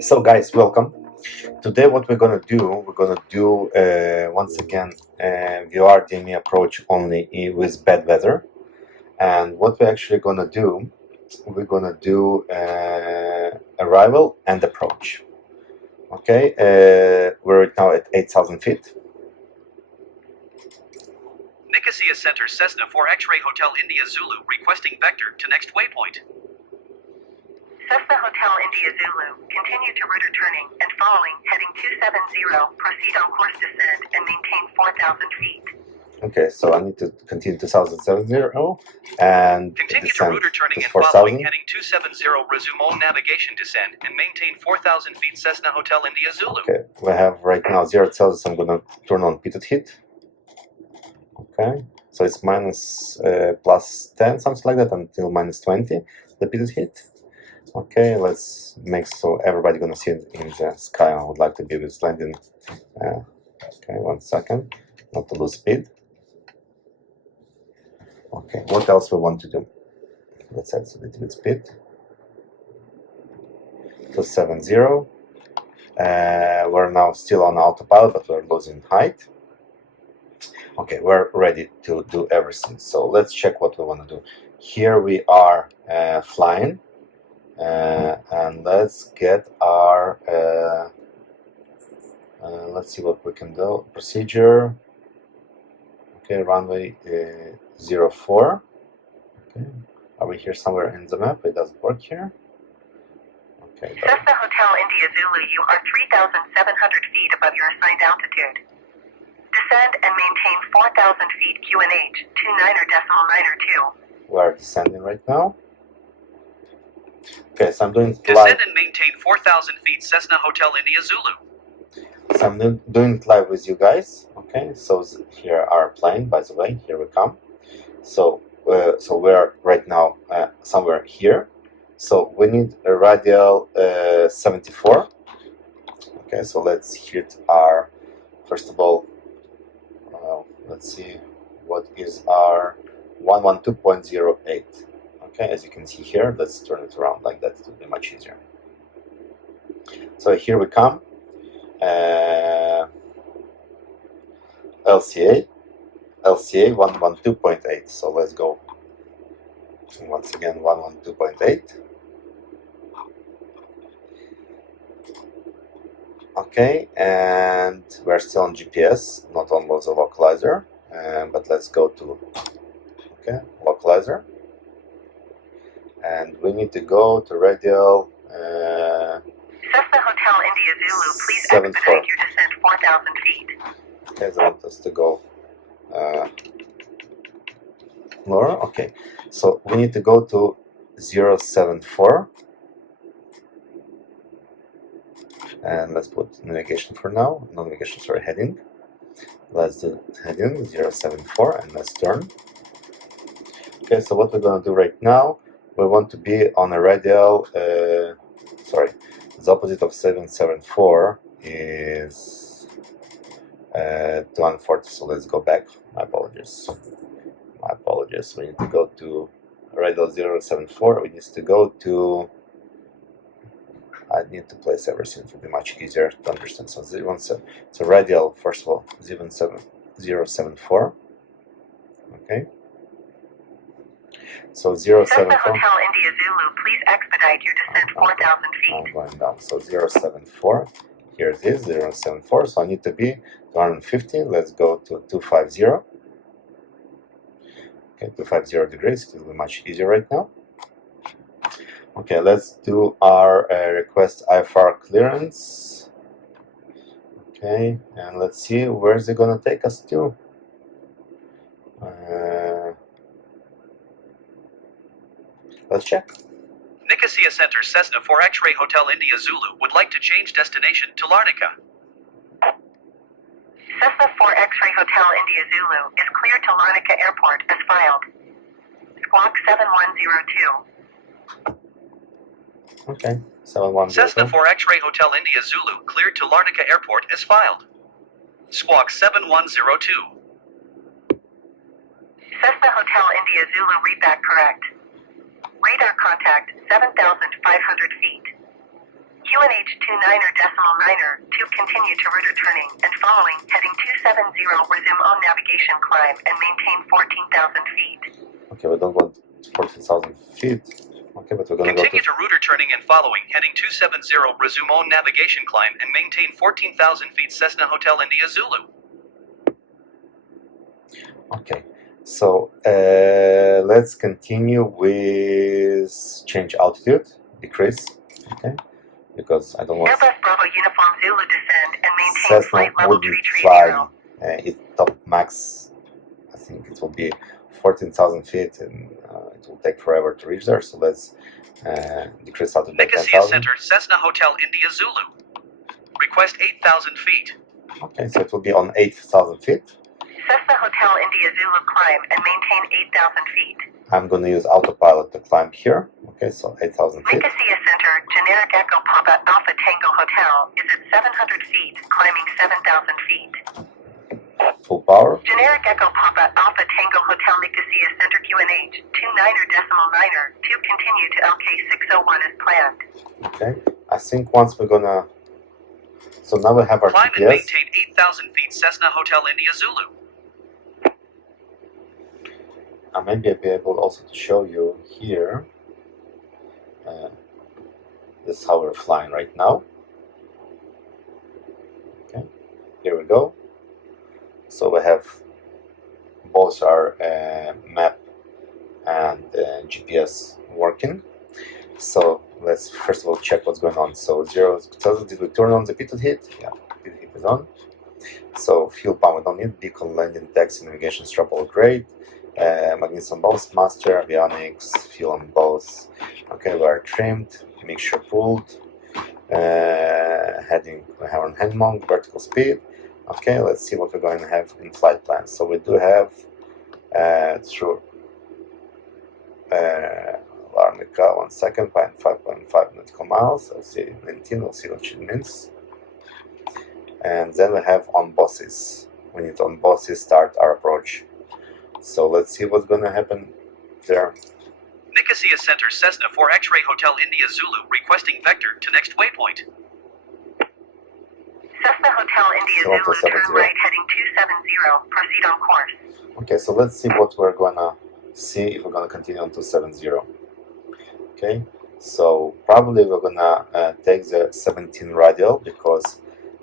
So guys, welcome. Today what we're gonna do, once again VOR DME approach only with bad weather. And what we're actually gonna do, we're gonna do arrival and approach. Okay, we're right now at 8,000 feet. Nicosia Center Cessna 4 X-Ray Hotel India Zulu requesting vector to next waypoint. Cessna Hotel India Zulu, continue to route turning and following heading 270, proceed on course descend and maintain 4,000 feet. Okay, so I need to continue 2,070 and continue to route turning and 4, following heading 270, resume all navigation descend and maintain 4,000 feet Cessna Hotel India Zulu. Okay, we have right now 0 Celsius. I'm gonna turn on pitted heat. Okay, so it's minus plus 10, something like that, until minus 20, the pitted heat. Okay, let's make so everybody gonna see it in the sky. I would like to give this landing. Okay, 1 second, not to lose speed. Okay, what else we want to do? Let's add a little bit speed. 270. We're now still on autopilot, but we're losing height. Okay, we're ready to do everything. So let's check what we want to do. Here we are flying. And let's get our let's see what we can do. Procedure. Okay, runway 04. Okay, are we here somewhere in the map? It doesn't work here. Okay. Cessna Hotel India Zulu, you are 3,700 feet above your assigned altitude. Descend and maintain 4,000 feet QNH 29.902. We are descending right now. Okay, so I'm doing descend live. and maintain 4,000 feet Cessna Hotel India Zulu. So I'm doing it live with you guys. Okay, so here our plane, by the way, here we come. So we're right now somewhere here. So we need a radial 74. Okay, so let's hit our, first of all, let's see what is our 112.08. Okay, as you can see here, let's turn it around like that. It will be much easier. So here we come. LCA 112.8. So let's go. Once again, 112.8. Okay, and we're still on GPS, not on the localizer. But let's go to localizer. And we need to go to radial Cessna Hotel India Zulu, please expedite your descent 4,000 feet. Okay, they want us to go lower. Okay, so we need to go to 074. And let's put navigation for now. No navigation, sorry, heading. Let's do heading 074 and let's turn. Okay, so what we're going to do right now, we want to be on a radial, sorry, the opposite of 774 is 240, so let's go back. My apologies. We need to go to radial 074. We need to go to, I need to place everything to be much easier to understand. So radial, first of all, 074. Okay. So 074. Cessna Hotel India Zulu, please expedite your descent 4,000 feet. I'm going down. So 074. Here it is, 074. So I need to be 250. Let's go to 250. Okay, 250 degrees. It will be much easier right now. Okay, let's do our request IFR clearance. Okay, and let's see where is it gonna take us to. Let's check. Nicosia Center Cessna 4 X-Ray Hotel India Zulu would like to change destination to Larnaca. Cessna 4 X-Ray Hotel India Zulu is cleared to Larnaca Airport as filed. Squawk 7102. Okay, 7102. Cessna 4 X-Ray Hotel India Zulu cleared to Larnaca Airport as filed. Squawk 7102. Cessna Hotel India Zulu, read that correct. Radar contact 7,500 feet. QNH 29er.9er to continue to route turning and following heading 270 resume on navigation climb and maintain 14,000 feet. Okay, we don't want 14,000 feet. Okay, but we're gonna Continue go to route turning and following heading 270 resume on navigation climb and maintain 14,000 feet Cessna Hotel India Zulu. Okay, so let's continue with change altitude, decrease. Okay, because I don't want Airbus Bravo Uniform Zulu descend and maintain Cessna flight level wouldn't 330. fly. It top max, I think it will be 14,000 feet, and it will take forever to reach there. So let's decrease altitude by Nicosia 10,000. Center Cessna Hotel India Zulu. Request 8,000 feet. Okay, so it will be on 8,000 feet. Cessna Hotel India Zulu climb and maintain 8,000 feet. I'm going to use autopilot to climb here. Okay, so 8,000 feet. Nicosia Center Generic Echo Papa Alpha Tango Hotel is at 700 feet, climbing 7,000 feet. Full power. Generic Echo Papa Alpha Tango Hotel Nicosia Center QNH 29er.9er to continue to LK 601 as planned. Okay, I think once we're gonna. So now we have our Climb and GPS. maintain 8,000 feet Cessna Hotel India Zulu. Maybe I'll be able also to show you here. This is how we're flying right now. Okay, here we go. So we have both our map and GPS working. So let's first of all check what's going on. So 0,000, did we turn on the pitot heat? Yeah, pitot heat is on. So fuel pump we don't need. Beacon, landing, taxi, navigation, strap all great. Magnets on both, master, avionics, fuel on both. Okay, we are trimmed, mixture pulled. Heading we have on hand mount, vertical speed. Okay, let's see what we're going to have in flight plan. So we do have through Larnaca, 1 second, 5.5 nautical miles. Let's see 19, we'll see what it means. And then we have on bosses. We need on bosses start our approach. So let's see what's going to happen there. Nicosia Center Cessna 4 X-Ray Hotel India Zulu requesting vector to next waypoint. Cessna Hotel India Zulu, turn right heading 270, proceed on course. Okay, so let's see what we're gonna see if we're gonna continue on 270. Okay, so probably we're gonna take the 17 radial because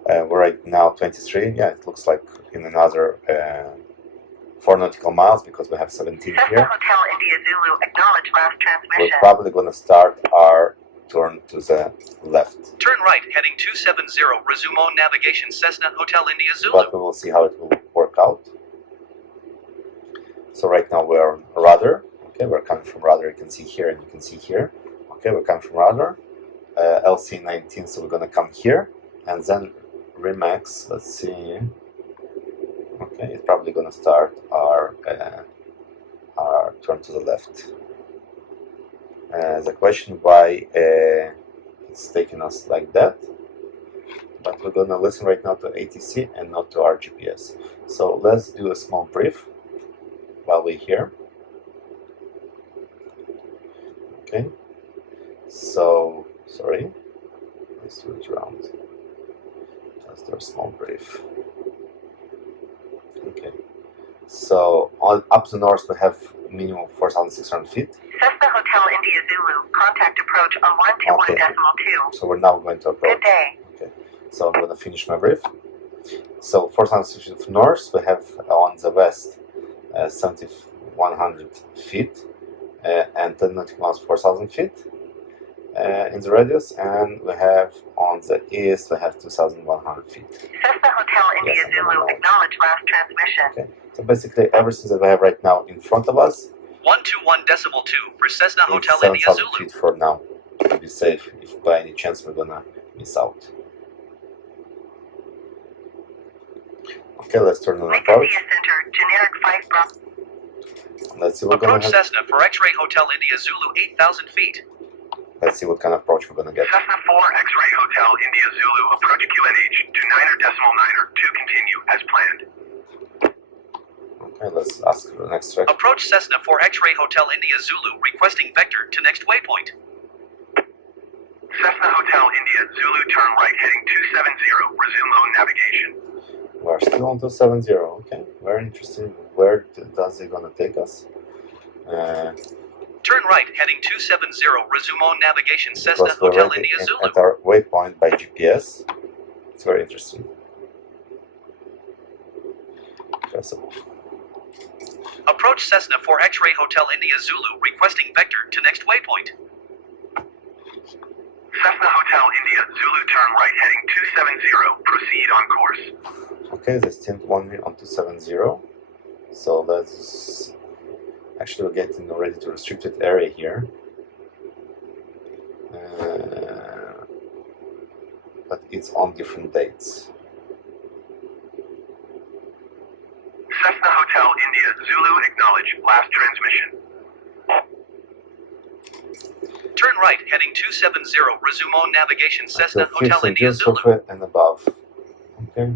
we're right now 23. Yeah, it looks like in another 4 nautical miles because we have 17 Cessna here. Hotel India Zulu, acknowledge last transmission. We're probably gonna start our turn to the left. Turn right heading 270, resume on navigation Cessna Hotel India Zulu. But we will see how it will work out. So right now we're on rudder. Okay, we're coming from rudder. You can see here and you can see here. Okay, we're coming from rudder. LC19, so we're gonna come here and then Remax. Let's see. Okay, it's probably gonna start our turn to the left. The question why it's taking us like that, but we're gonna listen right now to ATC and not to our GPS. So let's do a small brief while we're here. Okay, so sorry, let's do it around. Let's do a small brief. Okay, so up to north we have minimum 4,600 feet. Cessna Hotel India Zulu, contact approach on 121.2. So we're now going to approach. Good day. Okay, so I'm going to finish my brief. So 4,600 feet north, we have on the west 7,100 feet and 10 nautical miles, 4,000 feet in the radius, and we have on the east we have 2,100 feet. Cessna Hotel India Zulu, acknowledge last transmission. Okay, so basically everything that we have right now in front of us 121.2 for Cessna is Hotel India 7,000 Zulu. feet for now to be safe if by any chance we're gonna miss out. Okay, let's turn on approach. Nicosia Center, generic 5 Bravo. Let's see what we're gonna Approach have. Cessna for X-Ray Hotel India Zulu 8,000 feet. Let's see what kind of approach we're gonna get. Cessna 4 X-Ray Hotel India Zulu, approach QNH 29er.9er to continue as planned. Okay, let's ask the next track. Approach Cessna 4 X-Ray Hotel India Zulu, requesting vector to next waypoint. Cessna Hotel India Zulu, turn right heading 270, resume on navigation. We're still on 270. Okay, very interesting. Where does it gonna take us? Turn right heading 270, resume on navigation. Cessna Because we're Hotel already India Zulu. at our waypoint by GPS. It's very interesting. Okay, so Approach Cessna 4 X-Ray Hotel India Zulu, requesting vector to next waypoint. Cessna Hotel India Zulu, turn right heading 270, proceed on course. okay, they still want me on 270. So let's actually we're getting already to restricted area here. But it's on different dates. Cessna Hotel India Zulu, acknowledge last transmission. Turn right heading 270, resume on navigation. Cessna Until Hotel 5th India of Zulu. June and above. Okay.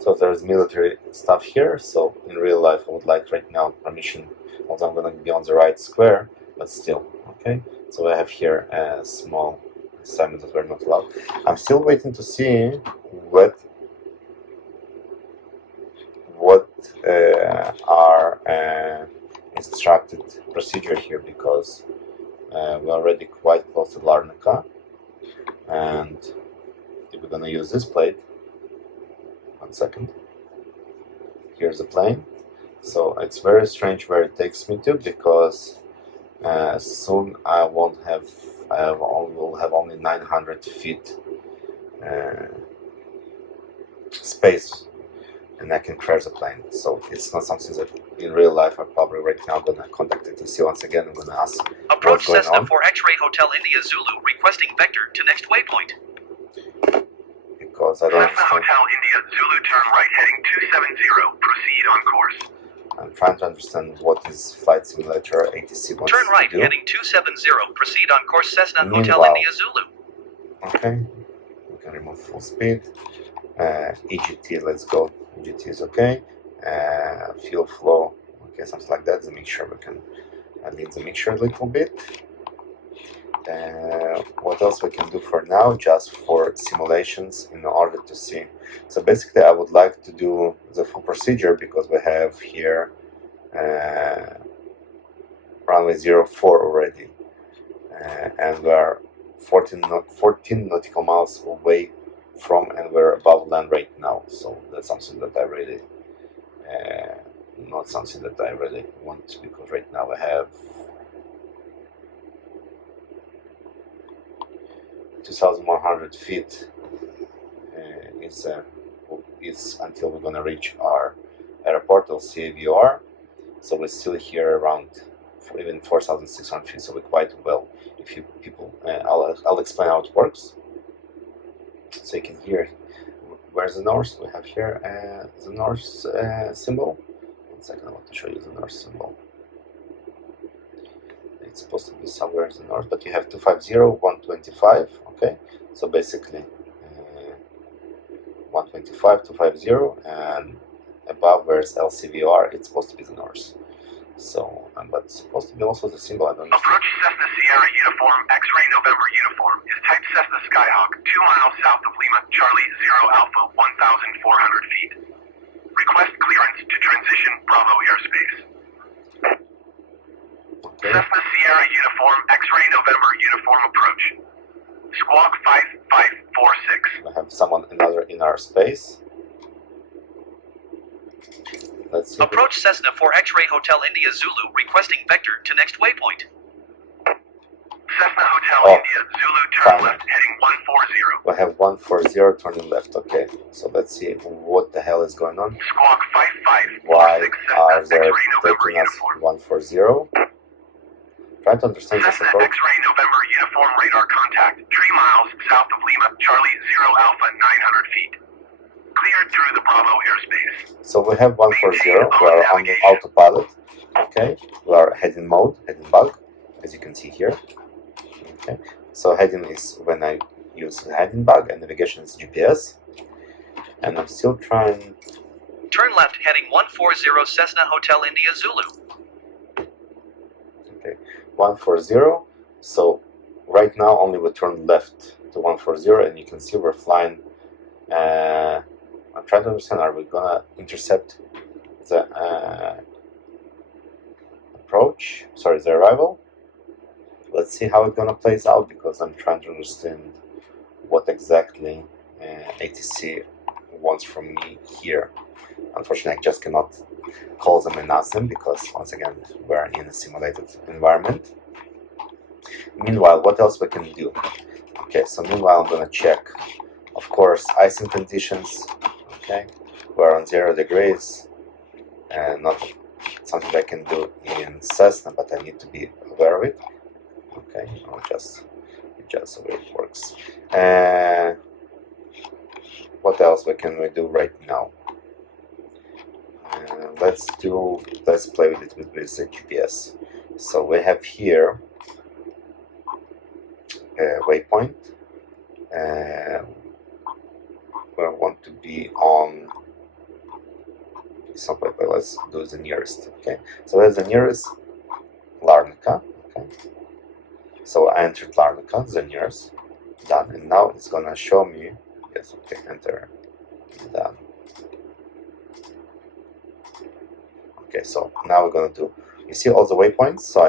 So there's military stuff here. So in real life, I would like right now permission, although I'm going to be on the right square, but still. Okay. So I have here a small assignment that we're not allowed. I'm still waiting to see what our instructed procedure here, because we're already quite close to Larnaca, and if we're gonna use this plate, 1 second, here's the plane. So it's very strange where it takes me to, because soon I will have only 900 feet space, and I can crash the plane. So it's not something that in real life I'm probably right now gonna contact ATC once again. I'm gonna ask Approach what's going Cessna on, 4 X-Ray Hotel India Zulu, requesting vector to next waypoint. because I don't Cessna understand. Hotel India Zulu, turn right heading 270, proceed on course. I'm trying to understand what is Flight Simulator ATC wants Turn right to do. heading 270, proceed on course. Cessna Hotel Meanwhile- India Zulu. Okay, we can remove full speed. EGT, let's go. EGT is okay. Fuel flow, okay, something like that. The mixture, we can lead the mixture a little bit. What else we can do for now, just for simulations in order to see. So basically I would like to do the full procedure, because we have here runway 04 already, and we are 14 nautical miles away from, and we're above land right now. So that's something that I really not something that I really want, because right now I have 2,100 feet is until we're gonna reach our airport, LCA-VOR. So we're still here around even 4,600 feet. So we're quite well. If you people, I'll explain how it works, so you can hear. Where's the north? We have here the north symbol. 1 second, I want to show you the north symbol. It's supposed to be somewhere in the north, but you have 250, 125. Okay, so basically 125, 250, and above where's LCVR, it's supposed to be the north. So, but it's supposed to be also the symbol. I don't know. Approach Cessna Sierra Uniform, X-Ray November Uniform, is type Cessna Skyhawk, 2 miles south of Lima, Charlie 0 Alpha, 1,400 feet. Request clearance to transition Bravo airspace. Okay. Cessna Sierra Uniform, X-Ray November Uniform approach. Squawk 5546. We have someone another in our space. Let's see. Approach Cessna 4 X-Ray Hotel India Zulu, requesting vector to next waypoint. Cessna Hotel Oh, India Zulu, turn fine. left heading 140. We have 140 turning left. Okay, so let's see what the hell is going on. Squawk 5546. Why are Cessna they X-Ray November taking us Uniform. 140? Try to understand this Cessna approach. X-Ray November Uniform radar contact, 3 miles south of Lima, Charlie 0 Alpha, 900 feet. Cleared through the Bravo airspace. So we have 140. We are on the autopilot. Okay, we are heading mode, heading bug, as you can see here. Okay, so heading is when I use the heading bug, and navigation is GPS. and I'm still trying. Turn left heading 140 Cessna Hotel India Zulu. Okay, 140. So right now only we turn left to 140, and you can see we're flying. I'm trying to understand, are we gonna intercept the approach? Sorry, the arrival? Let's see how it's gonna plays out, because I'm trying to understand what exactly ATC wants from me here. Unfortunately, I just cannot call them and ask them, because once again we're in a simulated environment. Meanwhile, what else we can do? Okay, so meanwhile I'm gonna check, of course, icing conditions. Okay, we're on 0 degrees, and not something I can do in Cessna, but I need to be aware of it. Okay, I'll just adjust the way it works. What else can we do right now? Let's play with it with the GPS. So we have here a waypoint. We want to be on some waypoint. Let's do the nearest. Okay, so that's the nearest, Larnaca. Okay, so I entered Larnaca, the nearest, done, and now it's gonna show me. Yes, okay, enter, done. Okay, so now we're gonna do. You see all the waypoints. So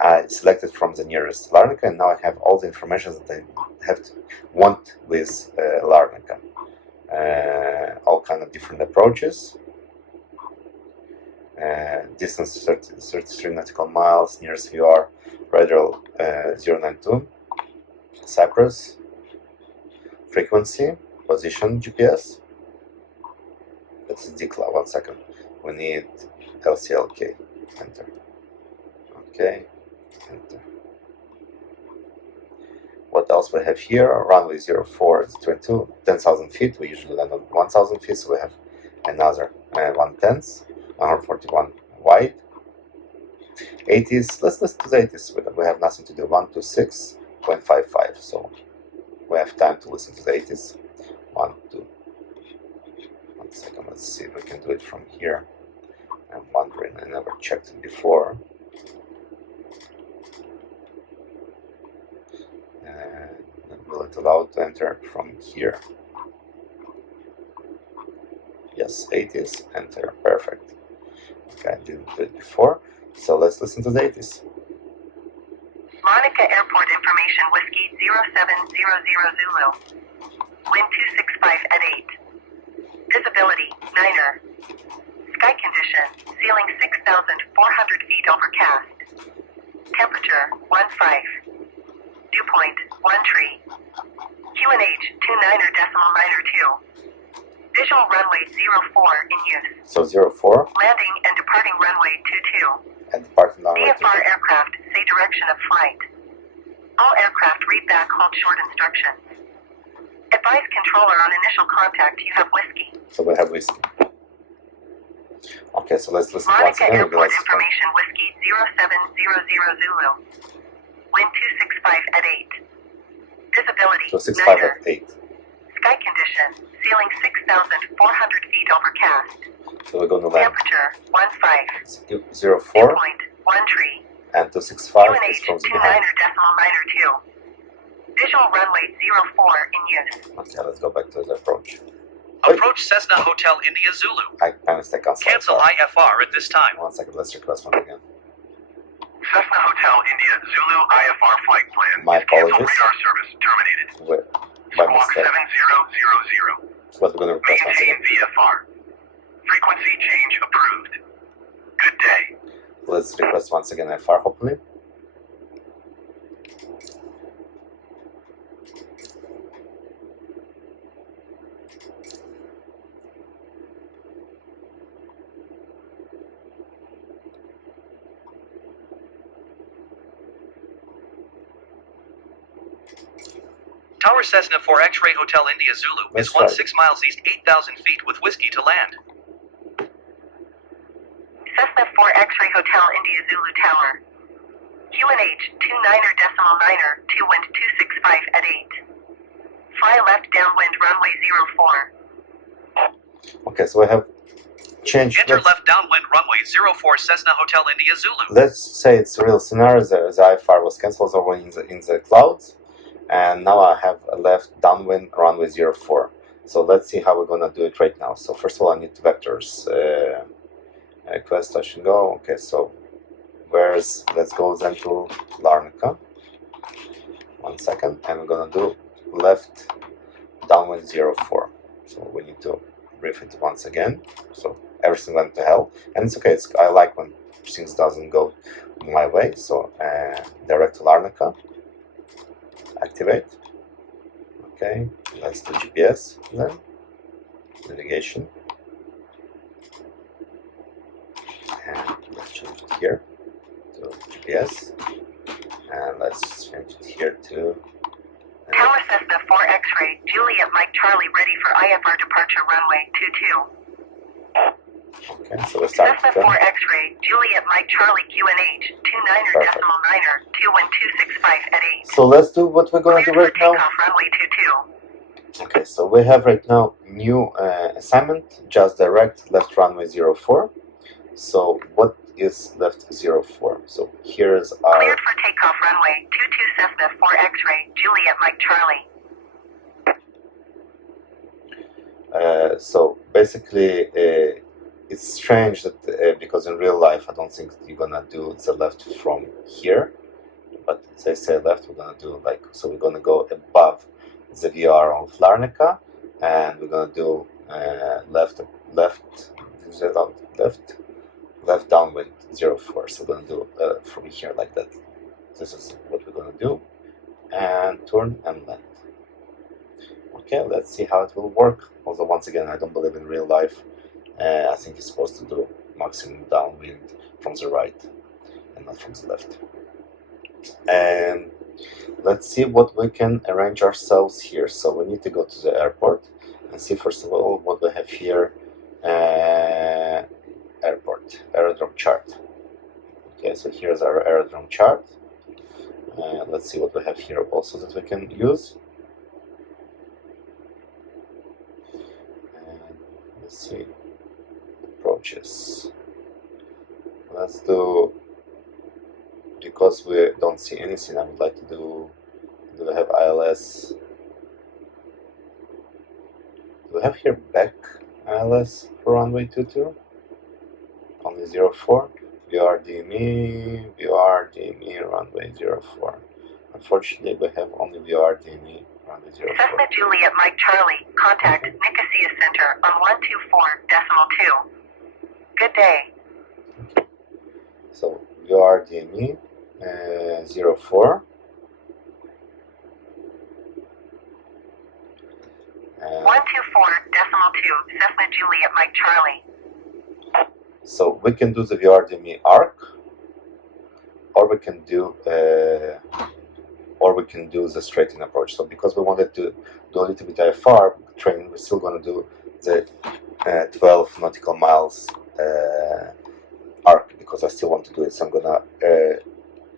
I selected from the nearest Larnaca, and now I have all the information that I want with Larnaca. All kind of different approaches. Distance 33 nautical miles, nearest VOR radial 092, Cyprus, frequency, position GPS. That's DCLA. 1 second. We need LCLK. Enter. Okay. Enter. What else we have here? Runway 04 is 22, 10,000 feet. We usually land on 1,000 feet, so we have another 1/10, 141 wide. 80s. Let's listen to the 80s. We have nothing to do. 126.55. So we have time to listen to the 80s. 1 second. Let's see if we can do it from here. I'm wondering. I never checked it before. Will it allow to enter from here? Yes, 80s. Enter. Perfect. Okay, I didn't do it before. So let's listen to the 80s. Larnaca Airport information, Whiskey 0700 Zulu. Wind 265 at 8. Visibility, 9er. Sky condition, ceiling 6,400 feet overcast. Temperature, 15. Dew point, 1 tree. QNH, 29.902. Visual runway 04 in use. So 04. Landing and departing runway 22. And departing runway 22. VFR aircraft, say direction of flight. All aircraft read back hold short instructions. Advise controller on initial contact you have whiskey. So we have whiskey. Okay, so let's listen once Larnaca again. Airport information, Whiskey 0700 Zulu. Wind 265 at 8. Visibility, 265 9er. at 8. Sky condition, ceiling 6,400 feet overcast. So we're going to land. Temperature, 15. 04 Dew point, 1 tree. and 265 is QNH, from the 29.902. behind. Visual runway 04 in use. Okay, let's go back to the approach. Approach Cessna Hotel India Zulu. I mistake cancel. Cancel IFR at this time. 1 second, let's request one again. Cessna Hotel India Zulu IFR flight plan. My Cancel apologies. radar service terminated. By Squawk mistake. 7000. What we're going to request once Maintain again. VFR. Frequency change approved. Good day. Let's request once again FR, hopefully. Tower Cessna 4 X-Ray Hotel India Zulu Let's is try. 16 miles east, 8,000 feet with whiskey to land. Cessna 4 X-Ray Hotel India Zulu Tower. QNH 29er decimal 9er, 2 wind 265 at 8. Fly left downwind runway 04. Okay, so I have changed. Enter left downwind runway 04 Cessna Hotel India Zulu. Let's say it's a real scenario. The IFR was cancelled over in the clouds, and now I have a left downwind runway 04. So let's see how we're gonna do it right now. So first of all, I need vectors. Request touch and go. Okay, so let's go then to Larnaca. 1 second, and we're gonna do left downwind 04. So we need to brief it once again. So everything went to hell, and it's okay. I like when things doesn't go my way. So direct to Larnaca. Activate. Okay, let's do GPS then. Navigation. And let's change it here to GPS. And let's change it here to Tower Cessna 4 X-ray, Juliet Mike Charlie ready for IFR departure runway 22. Okay, so let's start. Cessna 4 X-ray, Juliet Mike Charlie QNH 29er decimal 9er, 2 wind 265 at 8. So let's do what we're gonna do Cleared right for now. takeoff runway 22. Okay, so we have right now new assignment, just direct left runway 04. So what is left 04? So here's our Cleared for takeoff runway 22 Cessna 4 X-ray, Juliet Mike Charlie. so basically it's strange that because in real life I don't think you're gonna do the left from here, but as I say left, we're gonna do like, so we're gonna go above the VR of Larnaca, and we're gonna do left downwind 04. So we're gonna do from here like that. This is what we're gonna do, and turn and land. Okay, let's see how it will work. Although once again, I don't believe in real life. I think it's supposed to do maximum downwind from the right and not from the left. And let's see what we can arrange ourselves here. So we need to go to the airport and see first of all what we have here. Aerodrome chart. Okay, so here's our aerodrome chart. Let's see what we have here also that we can use. And let's see, approaches. Let's do, because we don't see anything, I would like to do we have ILS? Do we have here back ILS for runway 22? Only 04. VOR DME, runway 04. Unfortunately, we have only VOR DME, runway 04. Cessna Juliet Mike Charlie, contact Nicosia Center on 124.2. Good day. Okay. So VOR DME 04. And 124.2, Cessna Juliet Mike Charlie. so we can do the VOR DME arc, or we can do the straight in approach. So because we wanted to do a little bit IFR training, we're still going to do the 12 nautical miles arc, because I still want to do it. So I'm gonna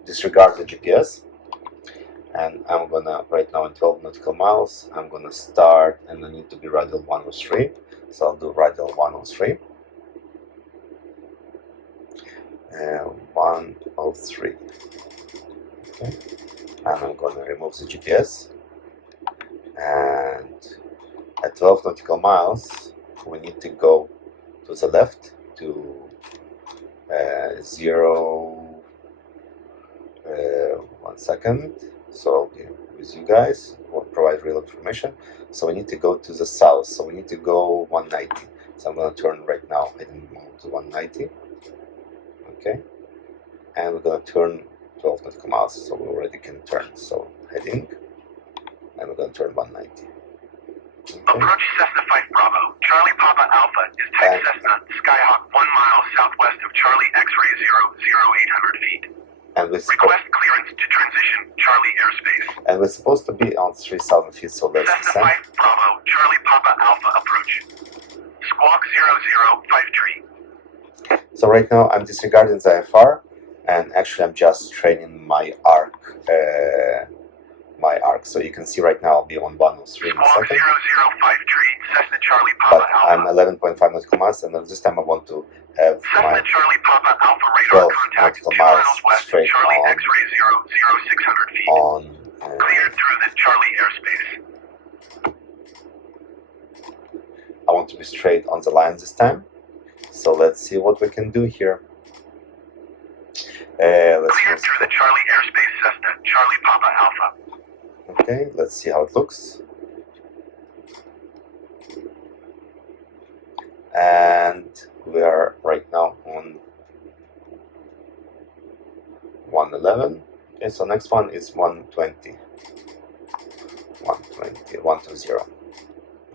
disregard the GPS, and I'm gonna right now in 12 nautical miles. I'm gonna start, and I need to be radial 103. So I'll do radial 103. 103. Okay, and I'm gonna remove the GPS. And at 12 nautical miles, we need to go to the left to 1 second. So I'll be with you guys, will provide real information. So we need to go to the south. So we need to go 190. So I'm going to turn right now, heading to 190. Okay, and we're going to turn 12 nautical miles. So we already can turn. So heading, and we're going to turn 190. Okay. Approach Cessna 5 Bravo. Charlie Papa Alpha is type Cessna, Skyhawk 1 mile southwest of Charlie X-ray 00800 feet. And we Request clearance to transition Charlie airspace. And we're supposed to be on 3,000 feet, so let's Cessna descend. 5 Bravo, Charlie Papa Alpha approach. Squawk 0053. So right now I'm disregarding the IFR, and actually I'm just training my arc. So you can see right now I'll be on 103 in a Squawk second. 0053, Cessna Charlie But Papa I'm Alpha. 11.5 nautical miles, and this time I want to have Cessna my Charlie Papa Alpha 12 radar contact nautical 2 miles miles west of straight Charlie on X-ray 0600 feet. on Cleared through the Charlie airspace. I want to be straight on the line this time. So let's see what we can do here. Let's Cleared through the Charlie airspace, Cessna Charlie Papa Alpha. Okay, let's see how it looks. And we are right now on 111. Okay, so next one is 120. 120.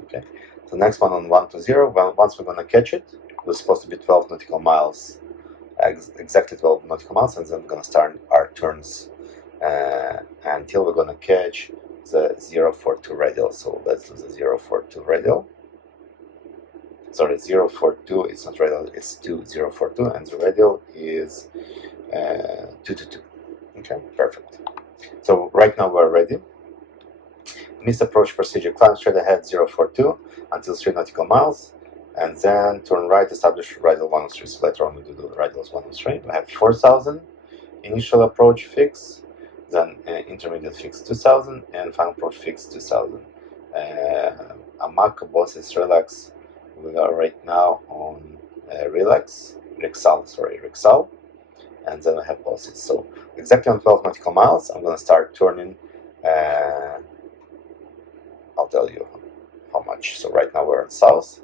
Okay, so next one on 120. Well, once we're gonna catch it, we're supposed to be 12 nautical miles, exactly 12 nautical miles, and then we're gonna start our turns until we're gonna catch the 042 radial. So let's do the 042 radial. Sorry, 042, it's not radial, it's 2042, and the radial is 222. Okay, perfect. So right now we're ready. Missed approach procedure, climb straight ahead 042 until 3 nautical miles, and then turn right, establish radial 103. So later on we do the radials 103. We have 4,000 initial approach fix, then intermediate fix 2,000, and final approach fix 2,000. Amac, bosses, relax. We are right now on Rexal, and then we have bosses. So exactly on 12 nautical miles, I'm going to start turning. I'll tell you how much. So right now we're in south,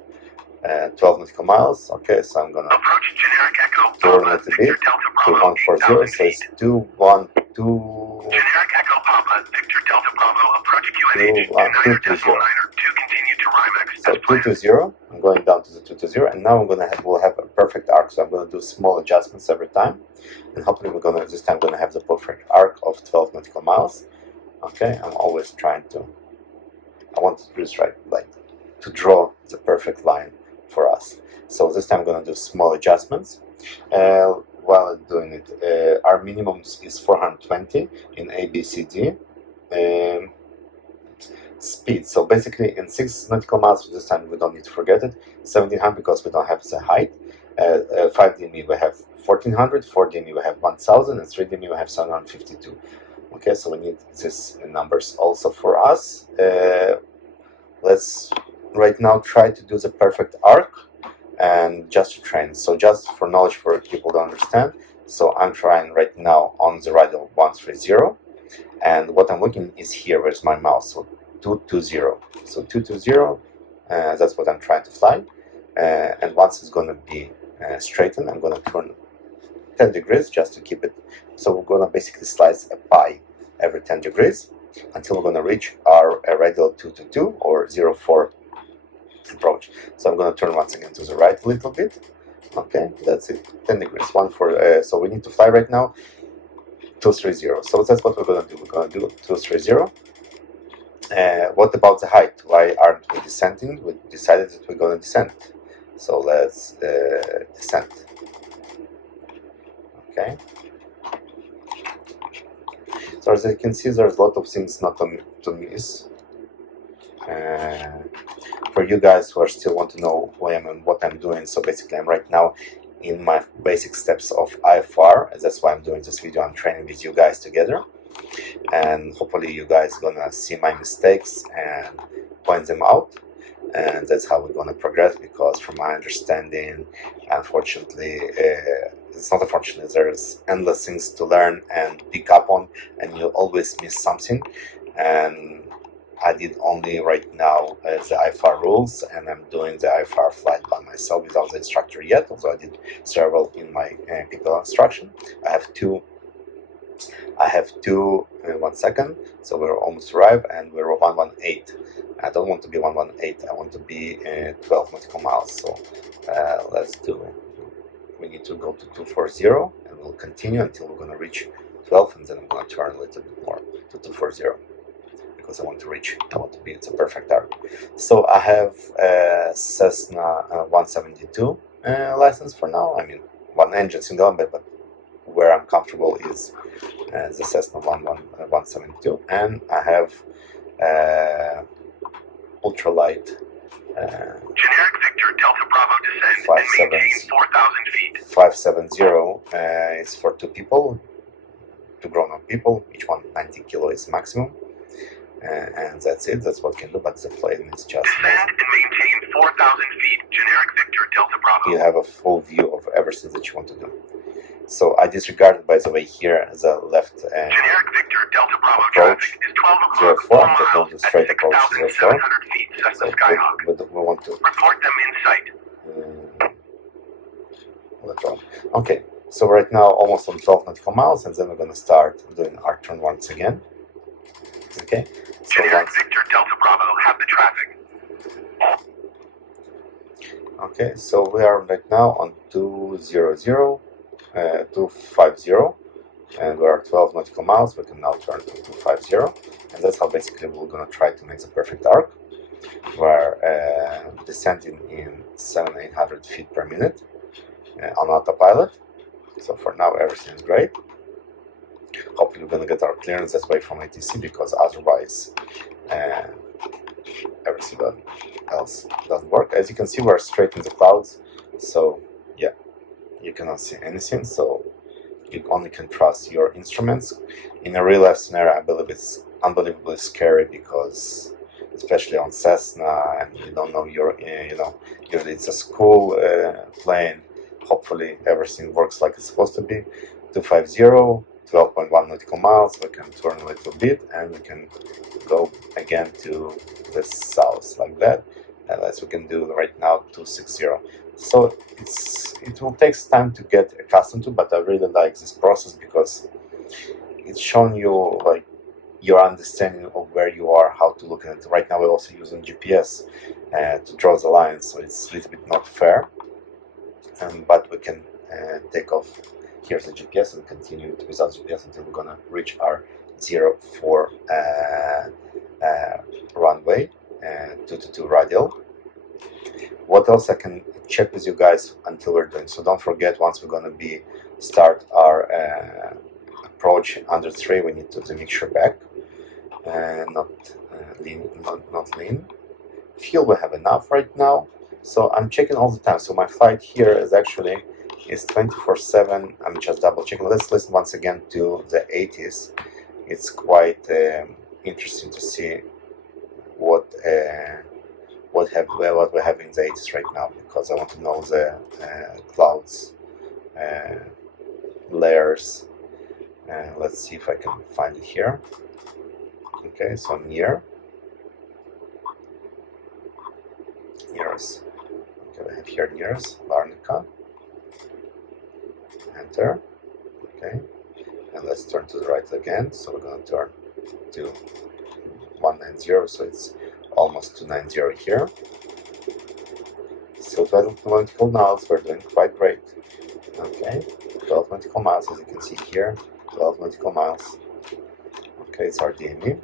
12 nautical miles. Okay, so I'm going to Approach generic echo turn Papa a little bit Victor Delta to Bravo 140. 8,000 So it's feet. 212. Generic echo Papa Victor Delta Bravo approach QNH 29.9er to continue to Rimax So as planned. 220, I'm going down to the 220, and now we'll have a perfect arc. So I'm going to do small adjustments every time, and hopefully this time going to have the perfect arc of 12 nautical miles. Okay, I'm always trying to. I want to do this right, like to draw the perfect line for us. So this time I'm going to do small adjustments. While I'm doing it, our minimum is 420 in ABCD. Speed. So basically in 6 nautical miles this time we don't need to forget it. 1700 because we don't have the height. 5 DME we have 1400, 4 DME we have 1000, and 3 DME we have 752. Okay, so we need these numbers also for us. Let's right now try to do the perfect arc and just to train. So just for knowledge for people to understand. So I'm trying right now on the radial 130, and what I'm looking is here. Where's my mouse? So 220. So 220, that's what I'm trying to fly. And once it's going to be straightened, I'm going to turn 10 degrees just to keep it. So we're going to basically slice a pie every 10 degrees until we're going to reach our radial 222 or 04 approach. So I'm going to turn once again to the right a little bit. Okay, that's it. 10 degrees. So we need to fly right now 230. So that's what we're going to do. We're going to do 230. What about the height? Why aren't we descending? We decided that we're going to descend. So let's descend. Okay. So as you can see, there's a lot of things not to miss. For you guys who are still want to know who I am and what I'm doing, so basically I'm right now in my basic steps of IFR. That's why I'm doing this video. I'm training with you guys together. And hopefully you guys gonna see my mistakes and point them out, and that's how we're gonna progress, because from my understanding, unfortunately, it's not unfortunately, there's endless things to learn and pick up on, and you always miss something. And I did only right now the IFR rules, and I'm doing the IFR flight by myself without the instructor yet, although I did several in my people instruction. I have two 1 second, so we're almost arrived, and we're 118. I don't want to be 118, I want to be 12 nautical miles. So let's do it. We need to go to 240, and we'll continue until we're going to reach 12, and then I'm going to turn a little bit more to 240 because I want to be, it's a perfect arc. So I have Cessna 172 license for now. I mean, one engine, single engine, but where I'm comfortable is the Cessna 172, and I have ultralight Generic Victor Delta Bravo descend and maintain 4,000 feet. 570 is for 2 people, 2 grown-up people, each one 90 kilo is maximum, and that's it. That's what we can do, but the plane is just Descend and maintain 4,000 feet. Generic Victor Delta Bravo. you have a full view of everything that you want to do. So I disregarded, by the way, here the left Generic Victor Delta Bravo approach traffic is 12 o'clock 04, 4 I'm just going miles to at straight approach 04. 6,700 feet. Cessna So Skyhawk. we want to Report them in sight. let go. Okay, so right now almost on 12 nautical miles, and then we're going to start doing our turn once again. Okay, so Generic once, Victor Delta Bravo have the traffic. okay, so we are right now on 200, 250, and we are 12 nautical miles. We can now turn to 250, and that's how basically we're going to try to make the perfect arc. We're descending in 700-800 feet per minute on autopilot. So for now everything is great. Hopefully we're going to get our clearance that way from ATC, because otherwise everything else doesn't work. As you can see, we're straight in the clouds, so yeah, you cannot see anything, so you only can trust your instruments. In a real life scenario, I believe it's unbelievably scary, because especially on Cessna, and you don't know usually it's a school plane. Hopefully everything works like it's supposed to be. 250, 12.1 nautical miles. We can turn a little bit, and we can go again to the south like that, and as we can do right now 260. So it will take time to get accustomed to, but I really like this process, because it's showing you like your understanding of where you are, how to look at it. Right now we're also using GPS to draw the lines, so it's a little bit not fair, but we can take off. Here's the GPS and continue without GPS until we're gonna reach our 04 runway, 222 radial. What else I can check with you guys until we're doing? So don't forget, once we're gonna start our approach under 3, we need to mixture back, not lean. Fuel we have enough right now, so I'm checking all the time. So my flight here is 24/7. I'm just double checking. Let's listen once again to the 80s. It's quite interesting to see what we have in the 80s right now, because I want to know the clouds layers. Let's see if I can find it here. Okay, so near. Nearest. Okay, we have here nearest, Larnaca. Enter. Okay, and let's turn to the right again. So we're going to turn to 190, so it's almost 290 here. Still 12 nautical miles, we're doing quite great. Okay, 12 nautical miles, as you can see here, 12 nautical miles. Okay, it's our DME.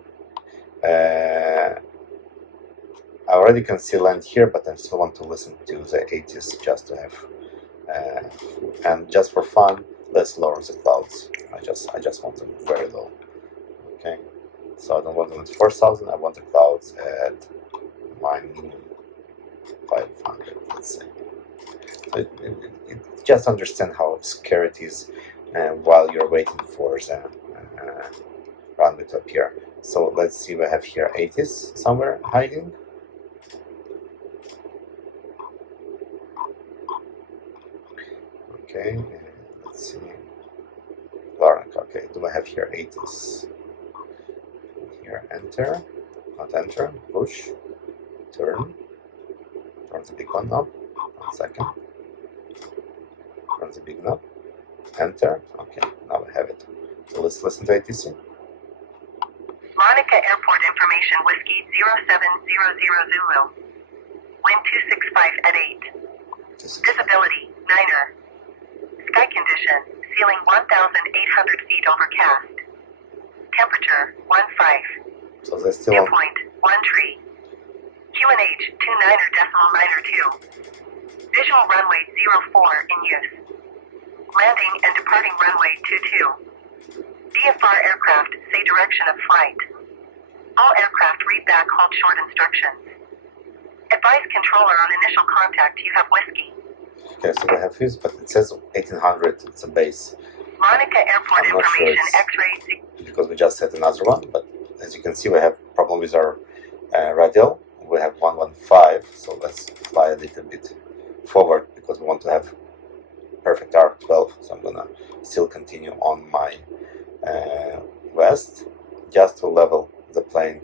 I already can see land here, but I still want to listen to the 80s just to have, and just for fun, let's lower the clouds. I just want them very low. Okay, so I don't want them at 4,000. I want the clouds at my minimum 500, let's say. So it just understand how scary it is while you're waiting for the runway to appear. So let's see, we have here 80s somewhere hiding. Okay, let's see. Larnaca, okay, do I have here 80s? Here, enter, not enter, push, turn the big one up, 1 second, turn the big knob, enter, okay, now I have it. So let's listen to ATC. Larnaca Airport information, Whiskey 0700 Zulu. Wind 265 at 8. Visibility, 9er. Sky condition, ceiling 1,800 feet overcast. Temperature, 15. So they're still Dew on. point, 1 tree. QNH 29.902. Visual runway 04 in use. Landing and departing runway 22. VFR aircraft say direction of flight. All aircraft read back hold short instructions. Advise controller on initial contact you have whiskey. Okay, so we have this, but it says 1800, it's a base. Larnaca Airport I'm not sure information it's X-ray. because we just set another one, but as you can see, we have problem with our radial. We have 115, so let's fly a little bit forward because we want to have perfect arc 12. So I'm gonna still continue on my west just to level the plane.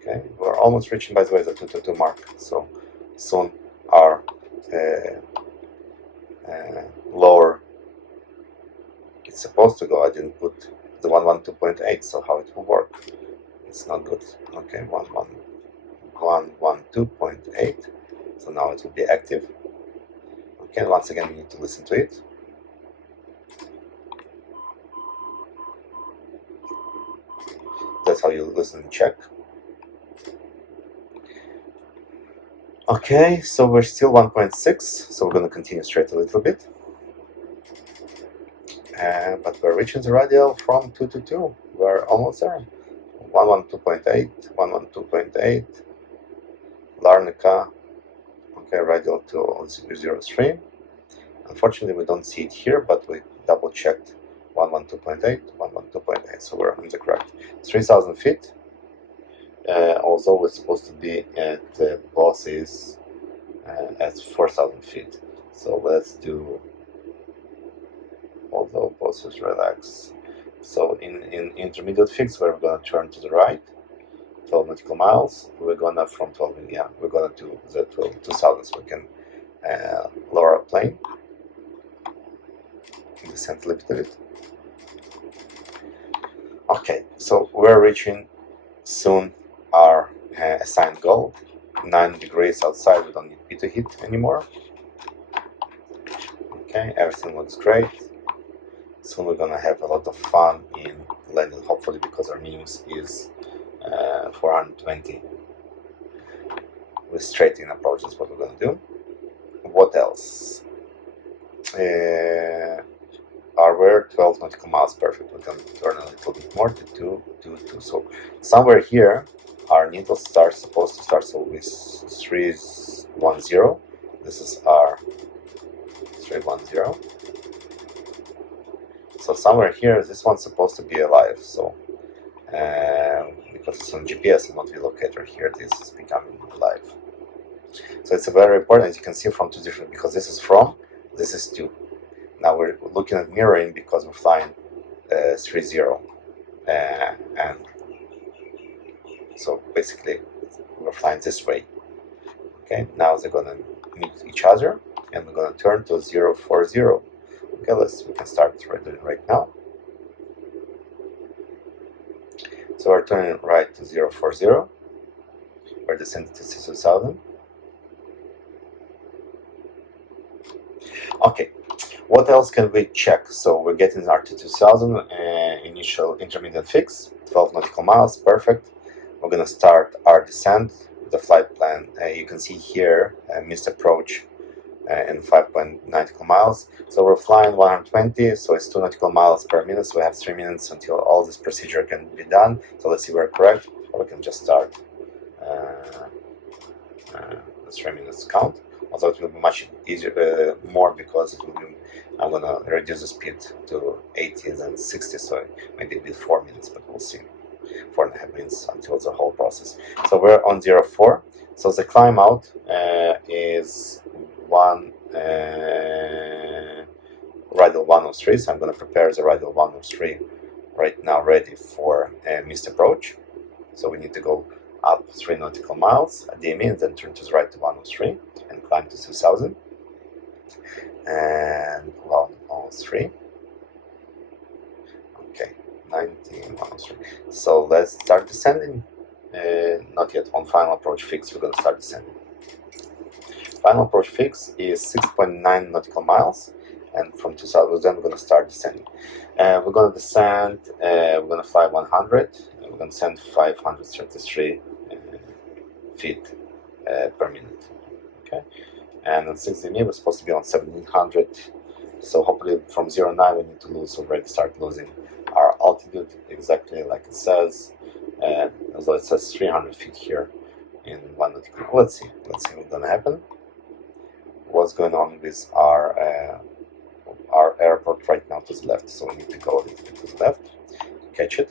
Okay, we're almost reaching, by the way, the 222 mark. So soon our lower it's supposed to go. I didn't put the 112.8, so how it will work? It's not good. Okay, 112.8. So now it will be active. Okay, once again, we need to listen to it. That's how you listen and check. Okay, so we're still 1.6, so we're going to continue straight a little bit. But we're reaching the radial from 222. We're almost there. 112.8, 112.8, Larnaca, okay, radial to 003. Unfortunately, we don't see it here, but we double checked 112.8, 112.8, so we're on the correct 3,000 feet. Although we're supposed to be at the bosses at 4,000 feet. So let's do, although bosses relax. So in intermediate fix, we're going to turn to the right, 12 nautical miles. We're going to, from 12, yeah, we're going to do the 2,000 so we can lower our plane. Descend a little bit. Okay, so we're reaching soon our assigned goal. 9 degrees outside, we don't need P to hit anymore. Okay, everything looks great. Soon we're gonna have a lot of fun in landing, hopefully, because our minus is 420 with straight in approach. That's what we're gonna do. What else? Our we're 12 nautical miles, perfect. We can turn a little bit more to 2. So somewhere here, our needle starts supposed to start. So with 310. This is our 310. So somewhere here, this one's supposed to be alive. So because it's on GPS and not VLocator, here this is becoming alive. So it's a very important, as you can see, from two different, because this is from, this is 2. Now we're looking at mirroring because we're flying 30, and so basically we're flying this way. Okay, now they're gonna meet each other, and we're gonna turn to 040. Okay, we can start doing right now. So we're turning right to 040. We're descending to 6,000. Okay. What else can we check? So we're getting our T2000 initial intermediate fix, 12 nautical miles, perfect. We're gonna start our descent, the flight plan. You can see here missed approach in 5.9 nautical miles. So we're flying 120, so it's 2 nautical miles per minute. So we have 3 minutes until all this procedure can be done. So let's see we're correct, or we can just start the 3 minutes count. Although it will be much easier, more, because it will be, I'm gonna reduce the speed to 80 and 60, so maybe it'll be 4 minutes, but we'll see. 4.5 minutes until the whole process. So we're on 04. So the climb out is radial 103. So I'm gonna prepare the radial 103 right now, ready for missed approach. So we need to go up 3 nautical miles at DME and then turn to the right to 103 and climb to 2,000 and 103. Okay, 103. So let's start descending. Not yet. On final approach fix, we're going to start descending. Final approach fix is 6.9 nautical miles, and from 2,000 then we're going to start descending. We're going to descend. We're going to fly 100. And we're going to descend 533 feet per minute. Okay, and on 6 DME we're supposed to be on 1700. So hopefully from 09 we need to already start losing our altitude exactly like it says, and although it says 300 feet here in 1 nautical. Let's see what's gonna happen. What's going on with our airport right now to the left? So we need to go a little bit to the left, catch it,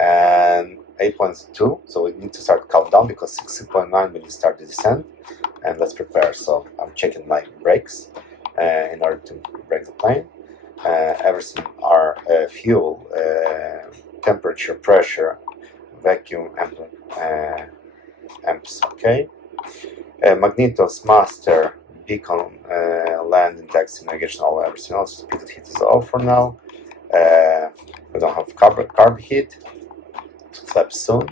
and 8.2. So we need to start countdown because 6.9 we need to start the descent, and let's prepare. So I'm checking my brakes in order to brake the plane. Everything, our fuel, temperature, pressure, vacuum, amps, okay. Magnetos, master, beacon, landing, taxi, navigation, all everything else. Speed heat is off for now. We don't have carb heat. Flaps soon.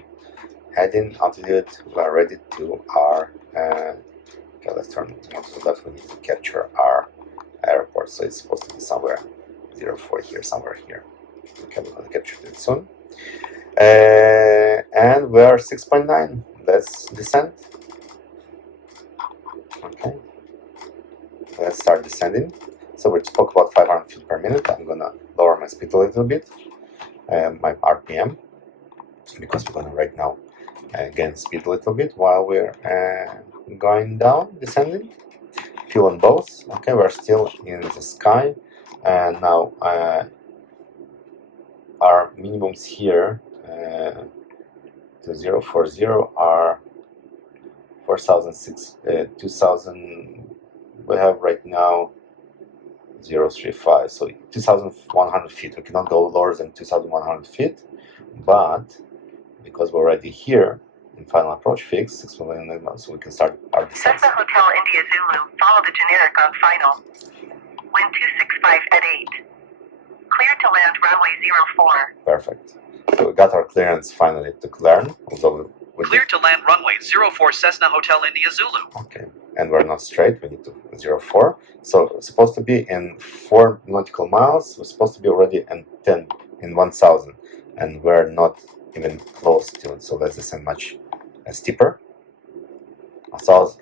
Heading, altitude. We are ready to our. Okay, let's turn more to the left. We need to capture our airport. So it's supposed to be somewhere 04 here, somewhere here. Okay, we're gonna capture it soon. And we are 6.9. Let's descend. Okay, let's start descending. So we spoke about 500 feet per minute. I'm gonna lower my speed a little bit, my RPM, because we're gonna right now again speed a little bit while we're going down, descending. Fuel on both. Okay, we're still in the sky, and now our minimums here to 040 are 4,006, 2,000. We have right now 035, so 2,100 feet. We cannot go lower than 2,100 feet, but because we're already here in final approach fix, 6 million, so we can start our descent. Cessna Hotel India Zulu, follow the generic on final. Wind 265 at 8. Clear to land runway 04. Perfect. So we got our clearance finally to learn, although we Clear to land runway 04 Cessna Hotel India Zulu. Okay, and we're not straight, we need to 04. So it's supposed to be in 4 nautical miles, we're supposed to be already in 10, in 1,000, and we're not even close to it, so let's descend much steeper. So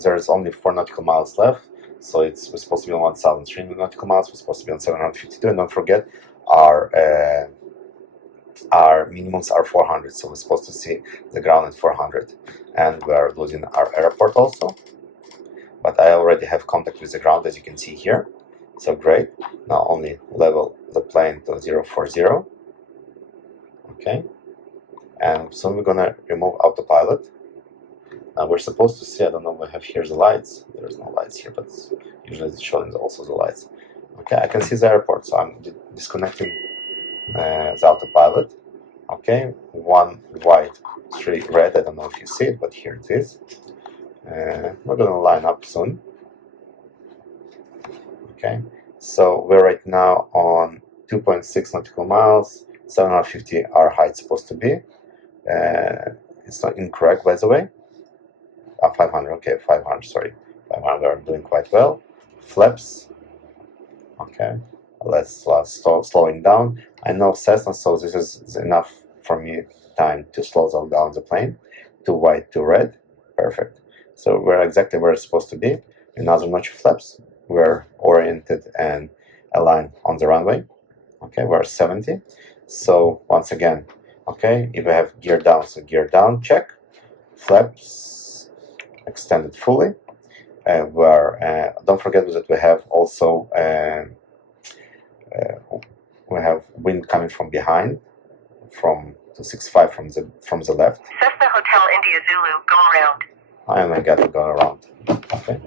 there's only 4 nautical miles left, so we're supposed to be on 1,003 nautical miles, we're supposed to be on 752, and don't forget our minimums are 400, so we're supposed to see the ground at 400, and we are losing our airport also, but I already have contact with the ground, as you can see here, so great. Now only level the plane to 040. Okay, and soon we're gonna remove autopilot. Now we're supposed to see, I don't know, we have here the lights, there's no lights here, but usually it's showing also the lights. Okay, I can see the airport, so I'm disconnecting the autopilot. Okay, 1 white, 3 red. I don't know if you see it, but here it is. We're gonna line up soon. Okay, so we're right now on 2.6 nautical miles, 750 our height supposed to be. It's not incorrect, by the way. 500. Okay, 500. Sorry, 500. Are doing quite well. Flaps. Okay. Let's slowing down. I know Cessna, so this is enough for me time to slow down the plane. 2 white, 2 red, perfect. So we're exactly where it's supposed to be. Another notch of flaps. We're oriented and aligned on the runway. Okay, we're 70. So once again, okay, if we have gear down, so gear down, check. Flaps extended fully. Don't forget that we have also we have wind coming from behind, from 265 from the left. Cessna Hotel India Zulu, go around. And we got to go around. Okay,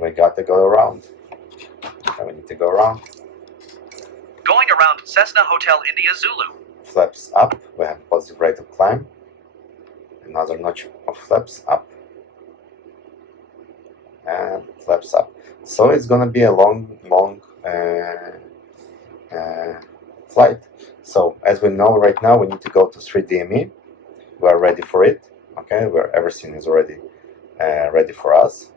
we got to go around. And we need to go around. Going around Cessna Hotel India Zulu. Flaps up. We have positive rate of climb. Another notch of flaps up. And flaps up. So it's gonna be a long flight. So as we know right now, we need to go to 3 DME. We are ready for it. Okay, where everything is already ready for us.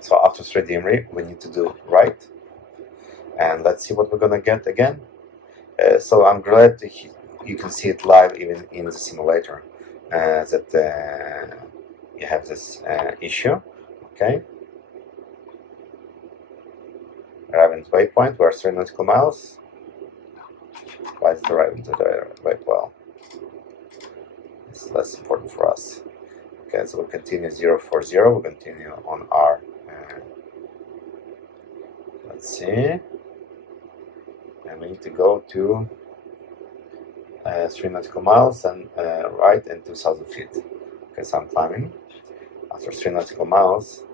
So after 3 DME, we need to do right. And let's see what we're gonna get again. So I'm glad you can see it live even in the simulator that you have this issue. Okay. Arriving to waypoint, we're 3 nautical miles. Why is it arriving to the waypoint? It's less important for us. Okay, so we continue 040, we continue on our, let's see, and we need to go to 3 nautical miles and right and 2,000 feet. Okay, so I'm climbing. After 3 nautical miles,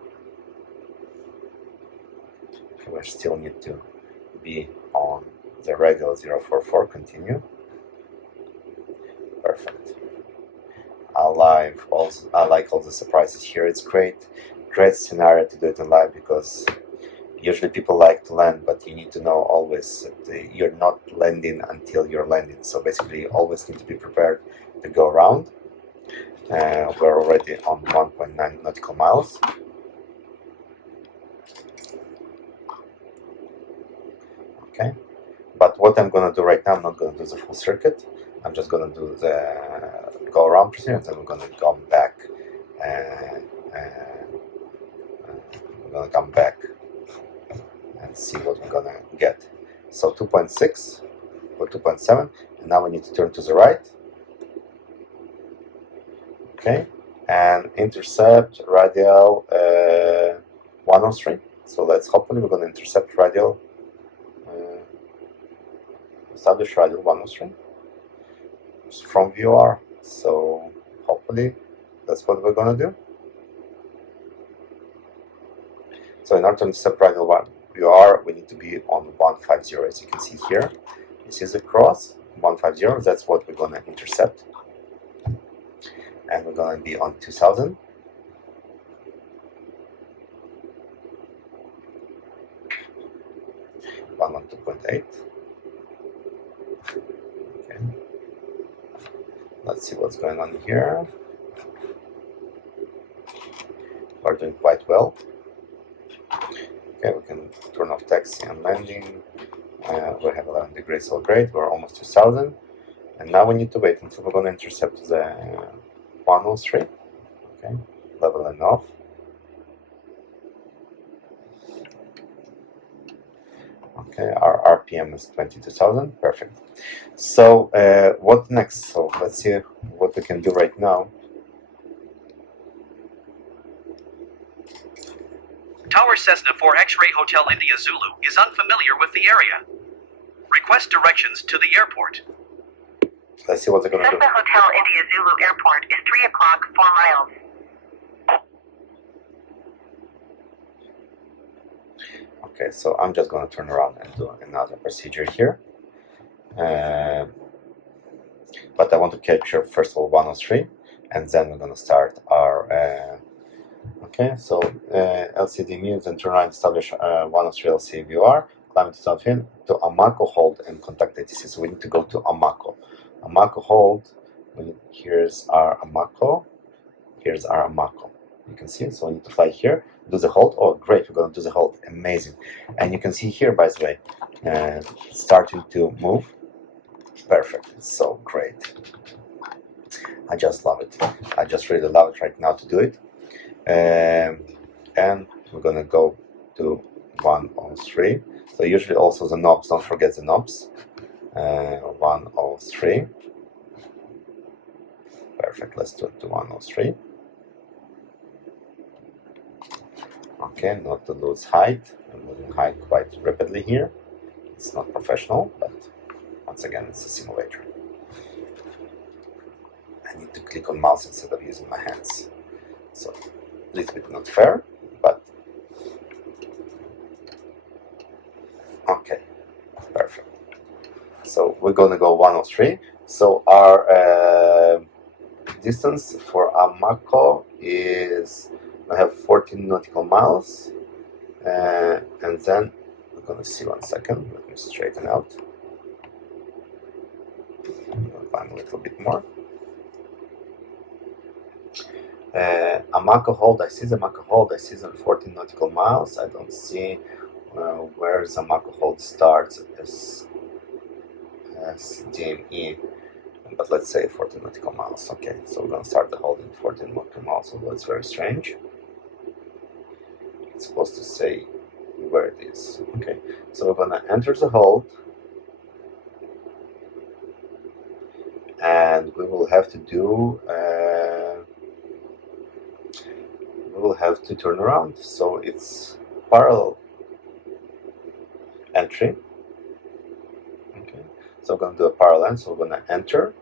okay, we still need to be on the radial 044, continue. Perfect. I like all the surprises here. It's great scenario to do it in live, because usually people like to land, but you need to know always that you're not landing until you're landing. So basically you always need to be prepared to go around. We're already on 1.9 nautical miles. Okay, but what I'm gonna do right now, I'm not gonna do the full circuit. I'm just gonna do the go around procedure, and then we're gonna come back. We're gonna come back and see what we're gonna get. So 2.6 or 2.7, and now we need to turn to the right. Okay, and intercept radial 103. So let's hopefully we're gonna intercept radial, establish radial 103 from VOR. So hopefully that's what we're gonna do. So in order to intercept radial VOR, we need to be on 150, as you can see here. This is a cross 150. That's what we're gonna intercept, and we're gonna be on 2,000. On 2.8. Okay. Let's see what's going on here. We're doing quite well. Okay, we can turn off taxi and landing. We have 11 degrees, so great. We're almost 2,000. And now we need to wait until we're going to intercept the 103. Okay, leveling off. Okay, our RPM is 22,000. Perfect. So what next? So let's see what we can do right now. Tower Cessna 4 X-Ray Hotel India Zulu is unfamiliar with the area. Request directions to the airport. Let's see what they're going to do. Cessna Hotel India Zulu Airport is 3 o'clock, 4 miles. Okay, so I'm just going to turn around and do another procedure here. But I want to capture first of all 103, and then we're going to start our okay, so LCD means and turn around, establish 103 LC VOR, climb to something to Amako hold and contact ATC. So we need to go to Amako. Amako hold, here's our Amako, here's our Amako. You can see, so we need to fly here, do the hold. Oh, great, we're going to do the hold, amazing. And you can see here, by the way, it's starting to move. Perfect, it's so great. I just love it. I just really love it right now to do it. And we're gonna go to 103. So usually also the knobs, don't forget the knobs. 103. Perfect, let's do it to 103. Okay, not to lose height. I'm losing height quite rapidly here. It's not professional, but once again, it's a simulator. I need to click on mouse instead of using my hands. So a little bit not fair, but okay, perfect. So we're gonna go 103. So our distance for Amako is, I have 14 nautical miles, and then we're gonna see 1 second. Let me straighten out. I'm gonna climb a little bit more. Amako hold, I see the Amako hold, I see the 14 nautical miles. I don't see where the Amako hold starts as DME, but let's say 14 nautical miles. Okay, so we're gonna start the hold in 14 nautical miles, although it's very strange. it's supposed to say where it is. Okay, so we're gonna enter the hold, and we will have to do we will have to turn around, so it's parallel entry. Okay, so we're gonna do a parallel, so we're gonna enter,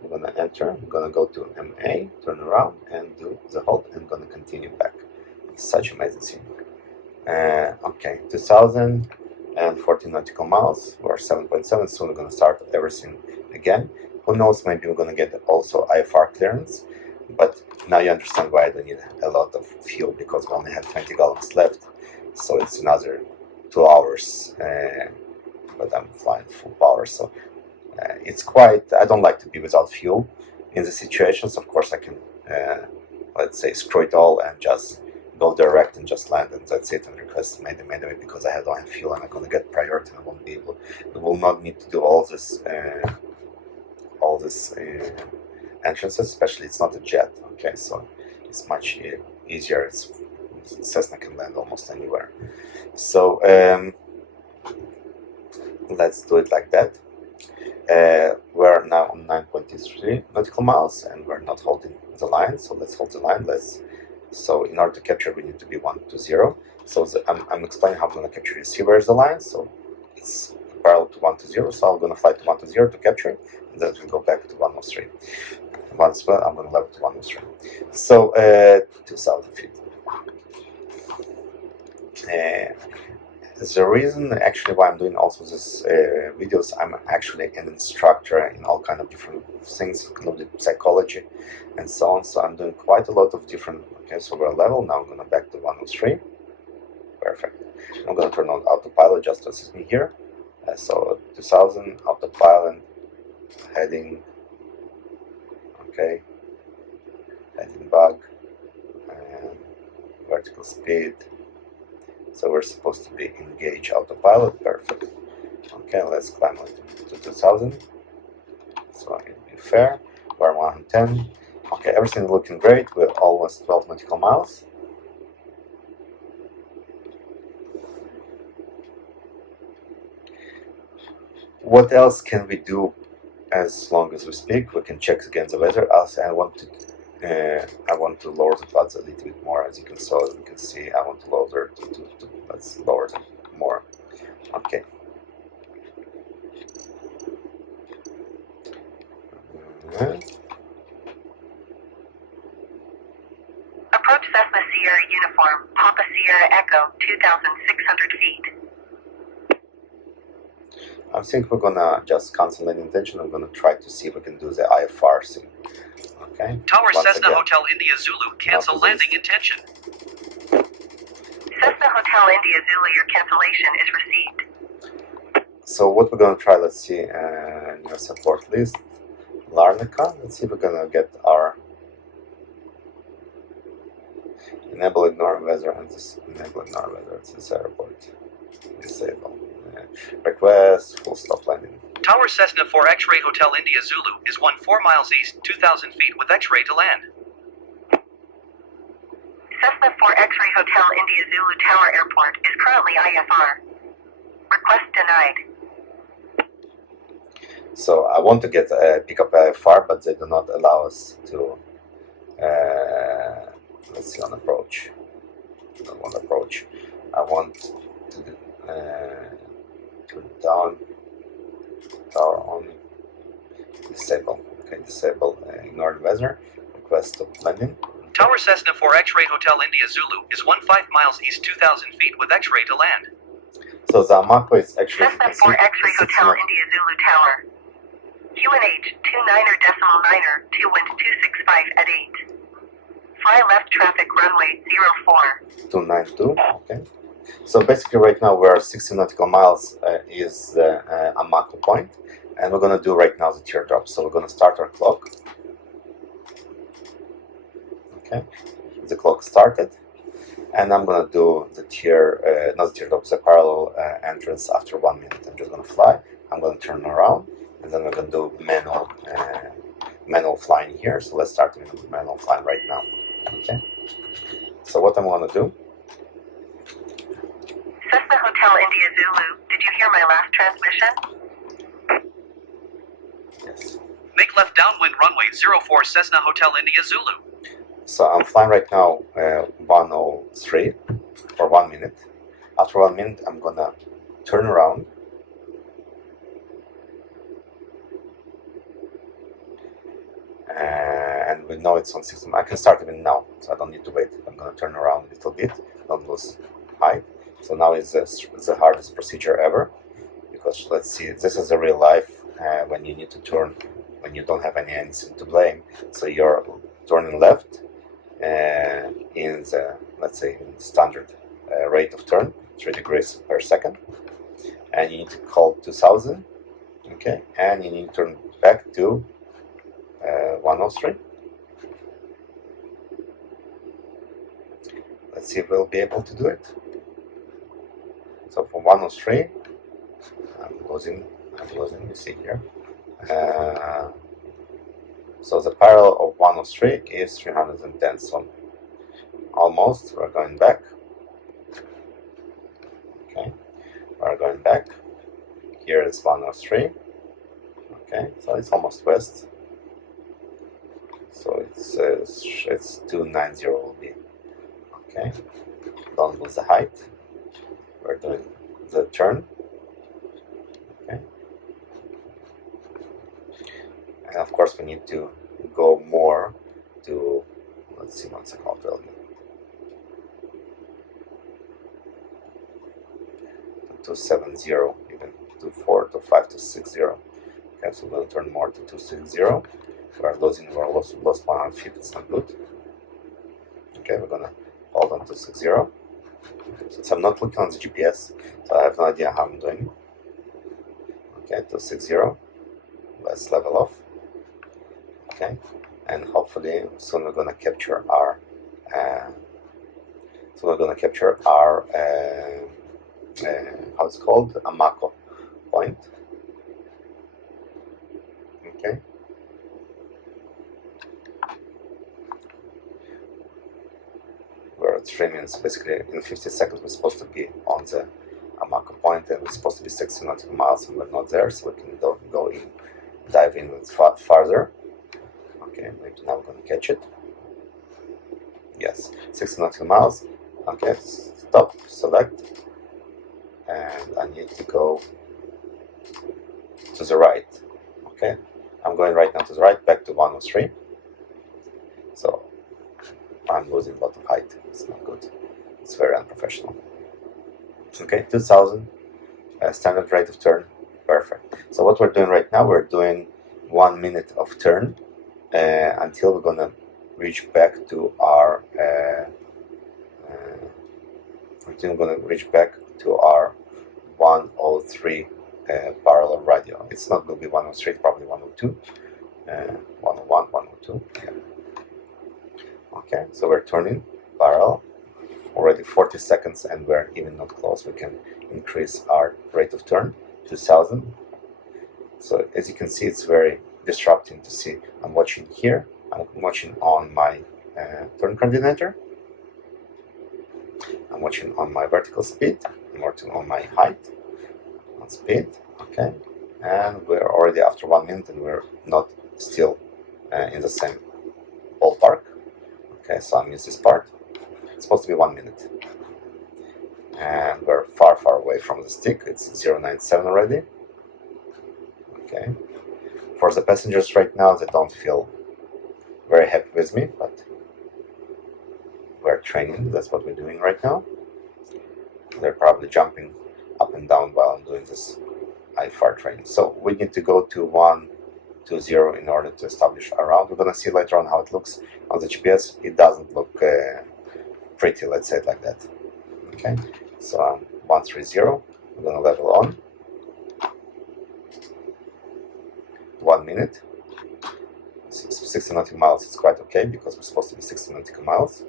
we're gonna go to MA, turn around and do the hold, and gonna continue back. It's such amazing scene. Okay, 2014 nautical miles, we're 7.7, so we're gonna start everything again. Who knows, maybe we're gonna get also IFR clearance, but now you understand why I don't need a lot of fuel, because we only have 20 gallons left, so it's another 2 hours, but I'm flying full power, so it's quite, I don't like to be without fuel in the situations. Of course I can, let's say, screw it all and just go direct and just land, and that's it, and request mayday because I don't have fuel and I'm gonna get priority and I won't be able, we will not need to do all this entrances, especially it's not a jet. Okay, so it's much easier. Cessna can land almost anywhere. So let's do it like that. We're now on 9.3 nautical miles and we're not holding the line, so let's hold the line. So in order to capture, we need to be 120. So I'm explaining how I'm going to capture. You see where's the line? So it's parallel to 120. So I'm going to fly to 120 to capture it, and then we go back to 103. Once well, I'm going to level to 103. So 2,000 feet. The reason actually why I'm doing also this videos, I'm actually an instructor in all kind of different things, including psychology and so on. So I'm doing quite a lot of different. Okay, so we're level now. I'm gonna back to 103. Perfect. I'm gonna turn on autopilot just to assist me here. So 2000 autopilot heading. Okay, heading bug and vertical speed. So we're supposed to be engage autopilot. Perfect. Okay, let's climb it to 2000. So it'll be fair. We're 110. Okay, everything looking great. We're almost 12 nautical miles. What else can we do as long as we speak? We can check again the weather. Also, I want to lower the buds a little bit more, as you can see. I want to lower to let's lower them more. Okay. Approach Cessna Sierra Uniform, Papa Sierra Echo, 2,600 feet. I think we're gonna just cancel that intention. I'm gonna try to see if we can do the IFR thing. Okay. Tower Once Cessna again, Hotel India Zulu, cancel landing intention. Cessna Hotel India Zulu, your cancellation is received. So what we're gonna try, let's see, new support list, Larnaca. Let's see if we're gonna get our enable ignore weather and this enable ignore weather at this airport. Disable. Request full stop landing. Tower Cessna 4 X-Ray Hotel India Zulu is 14 miles east, 2,000 feet with X-ray to land. Cessna 4 X-Ray Hotel India Zulu Tower Airport is currently IFR. Request denied. So I want to get pick up IFR, but they do not allow us to. Let's see on approach. I don't want approach. I want to turn down tower on. Disable. Okay, disable. Ignore the weather. Request stop landing. Tower Cessna 4 X-Ray Hotel India Zulu is 15 miles east, 2,000 feet with X-ray to land. So the Mako is actually Cessna 4 X-Ray Hotel India Zulu Tower. QNH 29er decimal 9er, 2 wind 265 at 8. Fly left traffic runway 04. 292. Okay. So basically right now we're 60 nautical miles is the Amako point, and we're gonna do right now the teardrop. So we're gonna start our clock. Okay, the clock started, and I'm gonna do the not the teardrop, the parallel entrance after 1 minute. I'm just gonna fly. I'm gonna turn around, and then we're gonna do manual flying here. So let's start with manual flying right now. Okay. So what I'm gonna do, Cessna Hotel India Zulu, did you hear my last transmission? Yes. Make left downwind runway 04 Cessna Hotel India Zulu. So I'm flying right now 103 for 1 minute. After 1 minute, I'm gonna turn around. And we know it's on 6. I can start even now, so I don't need to wait. I'm gonna turn around a little bit, don't lose height. So now is the hardest procedure ever, because let's see, this is the real life when you need to turn when you don't have anything to blame. So you're turning left in the, let's say, standard rate of turn, 3 degrees per second, and you need to call 2000, okay, and you need to turn back to 103. Let's see if we'll be able to do it. So from 103, I'm losing, you see here. So the parallel of 103 is 310, so almost, we're going back. Okay, we're going back. Here is 103. Okay, so it's almost west. So it's 290 will be. Okay, don't lose the height. We're doing the turn. Okay, and of course we need to go more to, let's see, one second, I'll tell you. 270, even 24, 25, 260. Okay, so we're going to turn more to 260. We're lost 150, it's not good. Okay, we're gonna hold on to 60. Since I'm not looking on the GPS, so I have no idea how I'm doing. Okay, to 60. Let's level off. Okay, and hopefully soon we're gonna capture our how it's called, Amako point. Okay. We're at 3 minutes, basically in 50 seconds we're supposed to be on the Amako point, and we're supposed to be 60 nautical miles, and we're not there, so we can go in, dive in with farther. Okay, maybe now we're going to catch it. Yes, 60 nautical miles. Okay, stop, select, and I need to go to the right. Okay, I'm going right now to the right, back to 103. So I'm losing a lot of height. It's not good. It's very unprofessional. Okay, 2000 standard rate of turn. Perfect. So what we're doing right now, we're doing 1 minute of turn until we're gonna reach back to our 103 parallel radio. It's not going to be 103, probably 102, 101, 102. Yeah. Okay, so we're turning parallel. Already 40 seconds, and we're even not close. We can increase our rate of turn to 1000. So as you can see, it's very disrupting to see. I'm watching here. I'm watching on my turn coordinator. I'm watching on my vertical speed. I'm watching on my height, on speed. Okay, and we're already after 1 minute, and we're not still in the same ballpark. Okay, so I missed this part. It's supposed to be 1 minute, and we're far away from the stick. It's 097 already. Okay, for the passengers right now, they don't feel very happy with me, but we're training. That's what we're doing right now. They're probably jumping up and down while I'm doing this IFR training. So we need to go to 120 in order to establish our route. We're gonna see later on how it looks on the GPS. It doesn't look pretty, let's say it like that. Okay, so 130. We're gonna level on. 1 minute. 60 nautical miles is quite okay because we're supposed to be 60 nautical miles.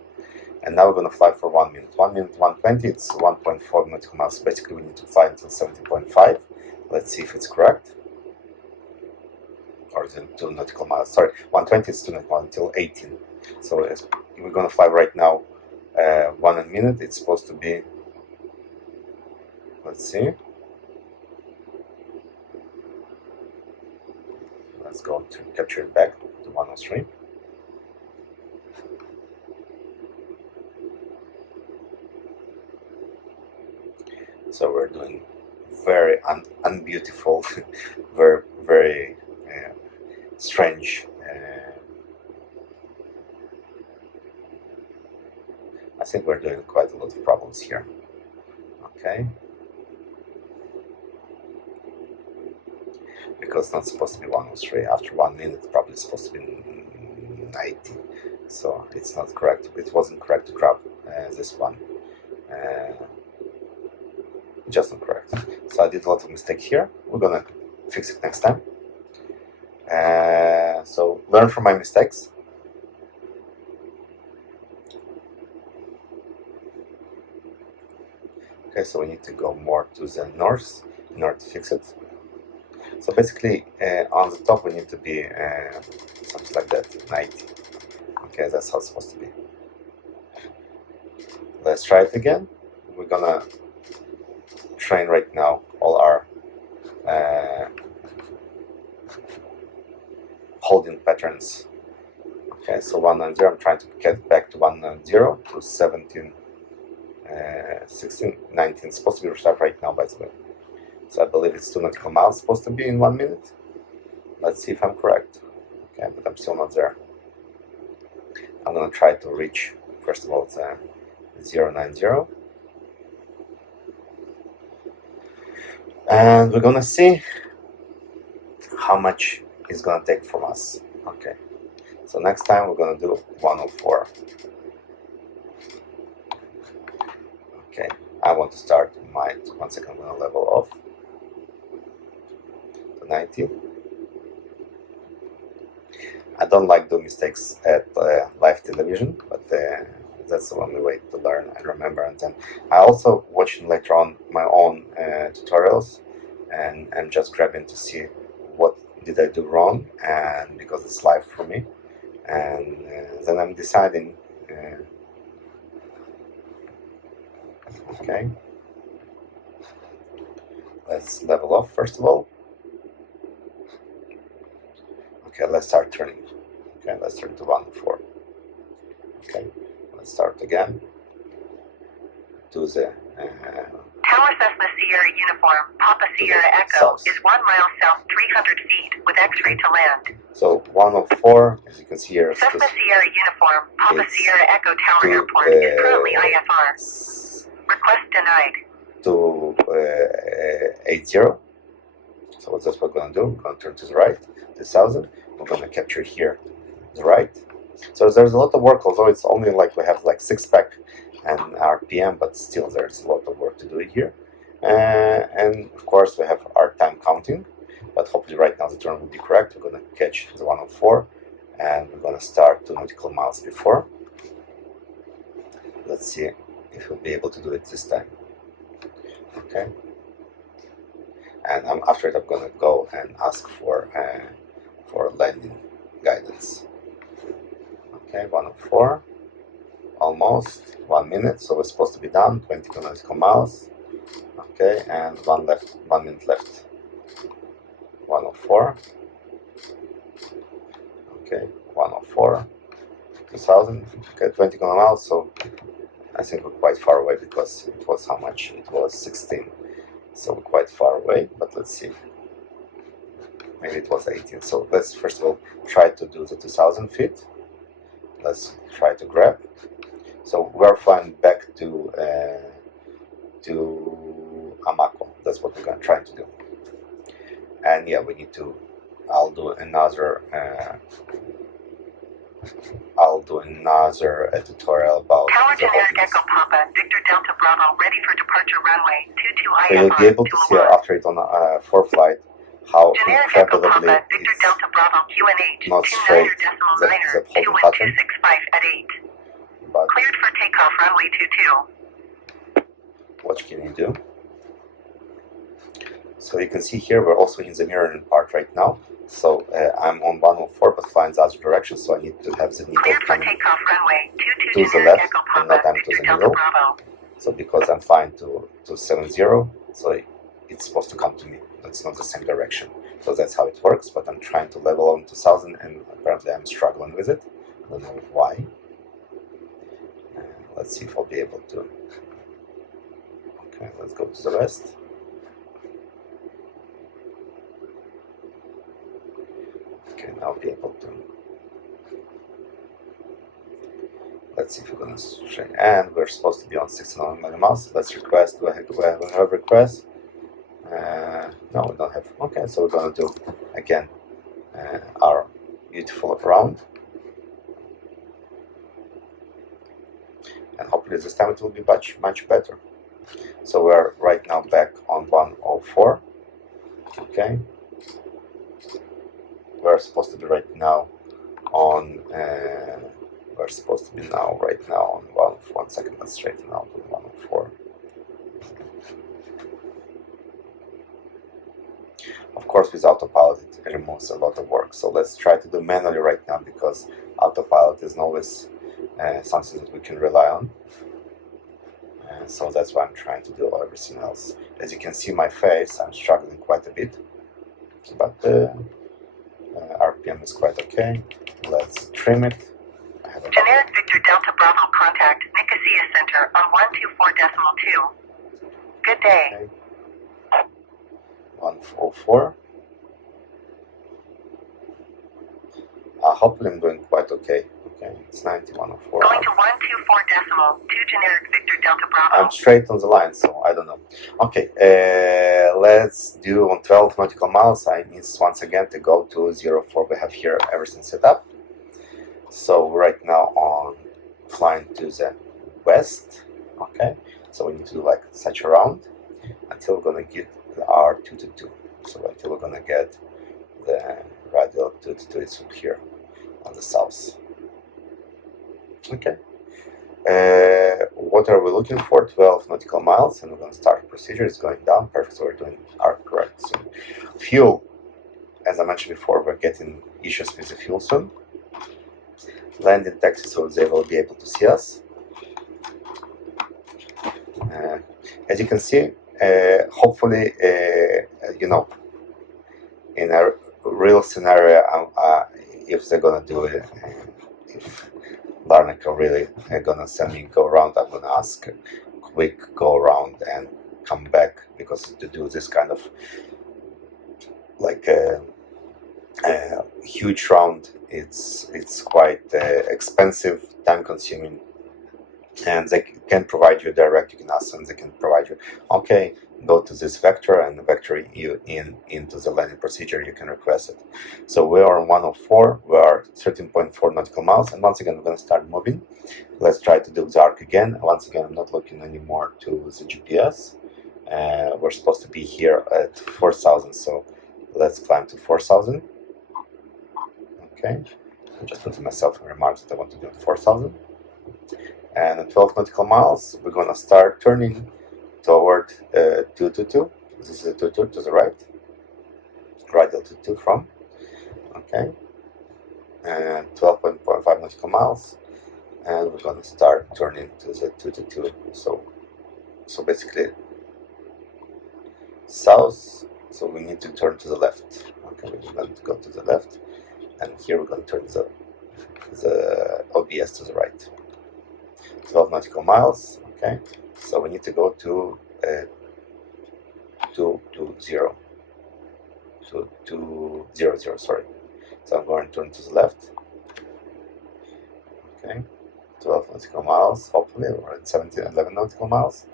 And now we're going to fly for 1 minute. 1 minute, 120, it's 1.4 nautical miles. Basically, we need to fly until 17.5. Let's see if it's correct. Or is it 2 nautical miles? Sorry, 120 is 2 nautical miles until 18. So we're going to fly right now 1 minute. It's supposed to be let's see. Let's go to capture it back to 103. So we're doing very unbeautiful, very strange. I think we're doing quite a lot of problems here. Okay. Because it's not supposed to be 103. After 1 minute, it's probably supposed to be 90. So it's not correct. It wasn't correct to grab this one. Just not correct. So I did a lot of mistake here. We're gonna fix it next time. So learn from my mistakes. Okay, so we need to go more to the north in order to fix it. So basically, on the top we need to be something like that, 90. Okay, that's how it's supposed to be. Let's try it again. We're gonna train right now all our holding patterns. Okay, so 190, I'm trying to get back to 190 to 17, 16, 19. It's supposed to be restart right now, by the way. So I believe it's 2 nautical miles supposed to be in 1 minute. Let's see if I'm correct. Okay, but I'm still not there. I'm gonna try to reach, first of all, the 090. And we're gonna see how much it's gonna take from us. Okay, so next time we're gonna do 104. Okay, I want to start my, 1 second, I'm gonna level off to 90. I don't like doing mistakes at live television, but that's the only way to learn and remember. And then I also watching later on my own tutorials, and I'm just grabbing to see what did I do wrong, and because it's live for me, and then I'm deciding. Okay, let's level off first of all. Okay, let's start turning. Okay, let's turn to 104. Okay, let's start again. Do the Tower Cessna Sierra Uniform, Papa Sierra Echo south. is 1 mile south 300 feet with X-ray to land. So 104, as you can see here, Cessna Sierra Uniform, Papa it's Sierra Echo Tower to, Airport is currently IFR. Request denied. to 80. So that's what we're gonna do. We're gonna turn to the right, 2000. We're gonna capture here the right. So there's a lot of work, although it's only like we have like 6-pack and RPM, but still there's a lot of work to do here. And of course we have our time counting, but hopefully right now the turn will be correct. We're gonna catch the 104, and we're gonna start 2 nautical miles before. Let's see if we'll be able to do it this time. Okay. And after it, I'm gonna go and ask for landing guidance. Okay, 104, almost 1 minute, so we're supposed to be done. 20 nautical miles. Okay, and 1 minute left. 104. Okay, 104. 2000. Okay, 20 miles. So I think we're quite far away because it was how much? It was 16. So we're quite far away, but let's see. Maybe it was 18. So let's first of all try to do the 2000 feet. Let's try to grab. So we're flying back to Amako. That's what we're trying to do. And yeah, we need to. I'll do another tutorial about Tower the Generic holdings. Echo Papa, Victor Delta Bravo, ready for departure runway 22 So you'll be able to see after it on 4 flight how Generic Echo incredibly Papa, Victor it's Delta Bravo, QNH, not straight, 29 decimal that niner, holding pattern. 21265 at 8. But Cleared for takeoff runway 22. what can you do? So you can see here we're also in the mirroring part right now. So I'm on 104 but flying the other direction, so I need to have the needle Cleared for coming takeoff runway 22 to the Generic left Echo and Papa, not I'm to Victor the Delta middle. Bravo. So because I'm flying to 70, so it's supposed to come to me. That's not the same direction. So that's how it works, but I'm trying to level on 2000 and apparently I'm struggling with it. I don't know why. Let's see if I'll be able to. Okay, let's go to the west. Okay, now I'll be able to. Let's see if we're gonna string, and we're supposed to be on 16 million miles. Let's request. Do I have a request? No, we don't have. Okay, so we're gonna do again our beautiful round, and hopefully this time it will be much better. So we're right now back on 104. Okay, we're supposed to be right now on. We're supposed to be right now on 1 second. Let's straighten out on 104. Of course, with autopilot, it removes a lot of work. So let's try to do manually right now because autopilot isn't always something that we can rely on. So that's why I'm trying to do everything else. As you can see my face, I'm struggling quite a bit, but RPM is quite okay. Let's trim it. Generic Victor Delta Bravo contact Nicosia Center on 124.2. Good day. Okay. 104. Hopefully I'm doing quite okay. Okay, it's 9104. Going to 124.2 generic Victor Delta Bravo. I'm straight on the line, so I don't know. Okay, let's do on 12 nautical miles. I need once again to go to 04. We have here everything set up. So right now on flying to the west. Okay, so we need to do like such a round until we're gonna get our 222. So until we're gonna get the radial 222 is here on the south. Okay. What are we looking for? 12 nautical miles, and we're going to start procedure. It's going down. Perfect. So we're doing our correct soon. Fuel, as I mentioned before, we're getting issues with the fuel soon. Landing taxi, so they will be able to see us. As you can see, hopefully, you know, in a real scenario, if they're gonna do it, if Larnaca really gonna send me go around, I'm gonna ask a quick go around and come back, because to do this kind of like a huge round, it's quite expensive, time consuming, and they can provide you direct. You can ask them, they can provide you, okay, go to this vector and vector you into the landing procedure. You can request it. So we are on 104. We are 13.4 nautical miles, and once again we're going to start moving. Let's try to do the arc again. Once again, I'm not looking anymore to the GPS. We're supposed to be here at 4,000, so let's climb to 4,000. Okay, I'm just putting myself in remarks that I want to do 4,000. And at 12 nautical miles, we're going to start turning toward 222. This is a 22 to the right. Radial 22 from. Okay. And 12.5 nautical miles. And we're going to start turning to the 222. So basically south. So we need to turn to the left. Okay, we're going to go to the left. And here we're going to turn the OBS to the right. 12 nautical miles. Okay, so we need to go to 200. Sorry. So I'm going to turn to the left. Okay, 12 nautical miles. Hopefully, we're at 11 nautical miles.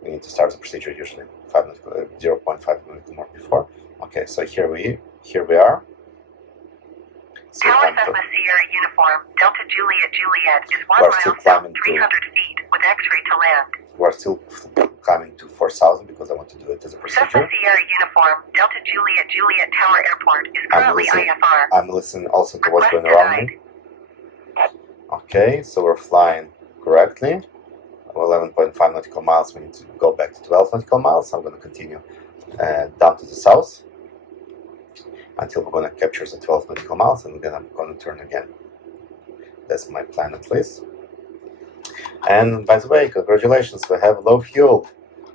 We need to start the procedure usually 0.5 nautical more before. Okay, so here we are. So Tower Cessna Sierra Uniform, Delta Juliet is 1 mile south, 300 feet, with X-ray to land. We're still climbing to 4,000 because I want to do it as a procedure. Cessna Sierra Uniform, Delta Juliet Tower Airport is currently IFR. I'm listening also to what's going around me. Okay, so we're flying correctly. 11.5 nautical miles. We need to go back to 12 nautical miles. I'm going to continue down to the south until we're going to capture the 12 nautical miles, and then I'm going to turn again. That's my plan at least. And by the way, congratulations, we have low fuel.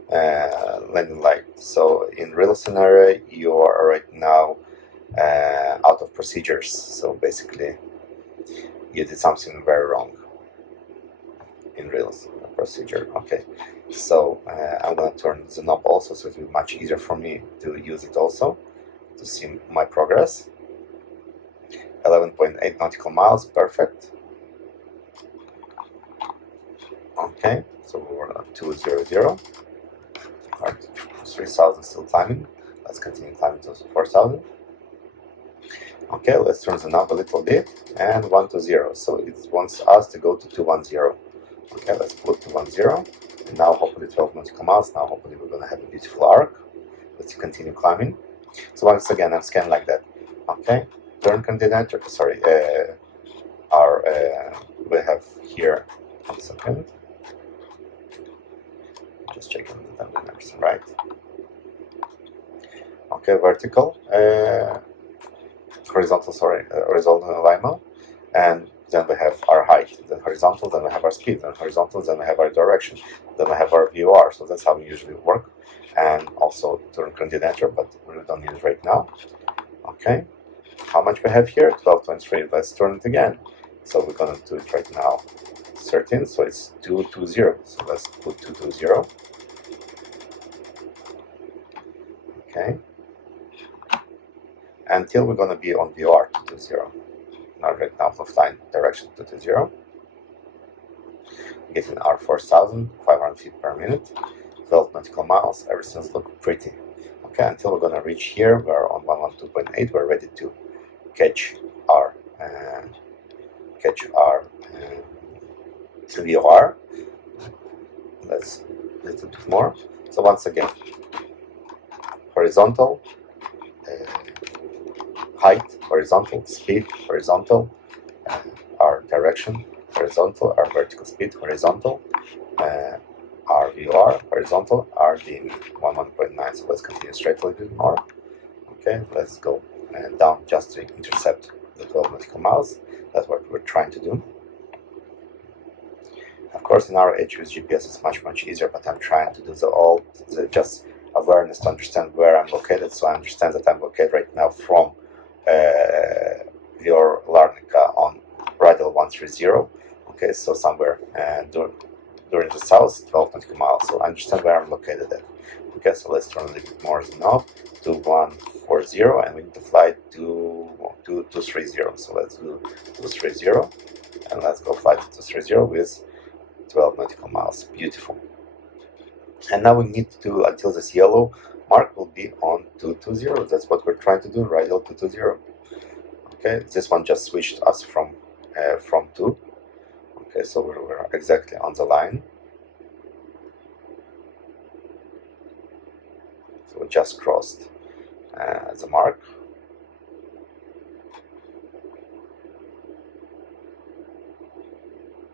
landing light. So in real scenario, you are right now out of procedures. So basically, you did something very wrong in real procedure. Okay, so I'm gonna turn the knob also, so it will be much easier for me to use it also to see my progress. 11.8 nautical miles, perfect. Okay, so we're at 200. Alright, 3,000 still climbing. Let's continue climbing to 4,000. Okay, let's turn the knob a little bit, and 120. So it wants us to go to 210. Okay, let's put 210, and now hopefully 12 nautical miles. Now hopefully we're gonna have a beautiful arc. Let's continue climbing. So once again, I'm scanning like that. Okay, turn continental. Sorry, we have here. 1 second. Just checking that everything right. Okay, vertical, horizontal. Sorry, horizontal alignment, and then we have our height. Then horizontal. Then we have our speed. Then horizontal. Then we have our direction. Then we have our VOR. So that's how we usually work. And also turn continental, but we don't need it right now. Okay, how much we have here? 12.3. Let's turn it again. So we're gonna do it right now. 13. So it's 220. So let's put 220. Okay, until we're gonna be on VOR 220. Now right now flying direction 220. Getting our 4,500 feet per minute, 12 nautical miles. Everything's look pretty. Okay, until we're gonna reach here, we're on 112.8. We're ready to catch our VOR. Let's a little bit more. So once again, horizontal, height, horizontal, speed, horizontal, our direction, horizontal, our vertical speed, horizontal, our VOR, horizontal, our DME, 11.9. So let's continue straight a little bit more. Okay, let's go down just to intercept the 12 nautical miles. That's what we're trying to do. Of course, in our age with GPS, it's much easier, but I'm trying to do the just awareness to understand where I'm located. So I understand that I'm located right now from your Larnaca on radial 130. Okay, so somewhere during the south, 12 nautical miles. So I understand where I'm located at. Okay, so let's turn a little bit more the knob to 140, and we need to fly to 230. So let's do 230, and let's go fly to 230 with 12 nautical miles. Beautiful. And now we need to, until this yellow mark will be on 220. That's what we're trying to do, radial 220. Okay, this one just switched us from 2. Okay, so we're exactly on the line. So we just crossed the mark.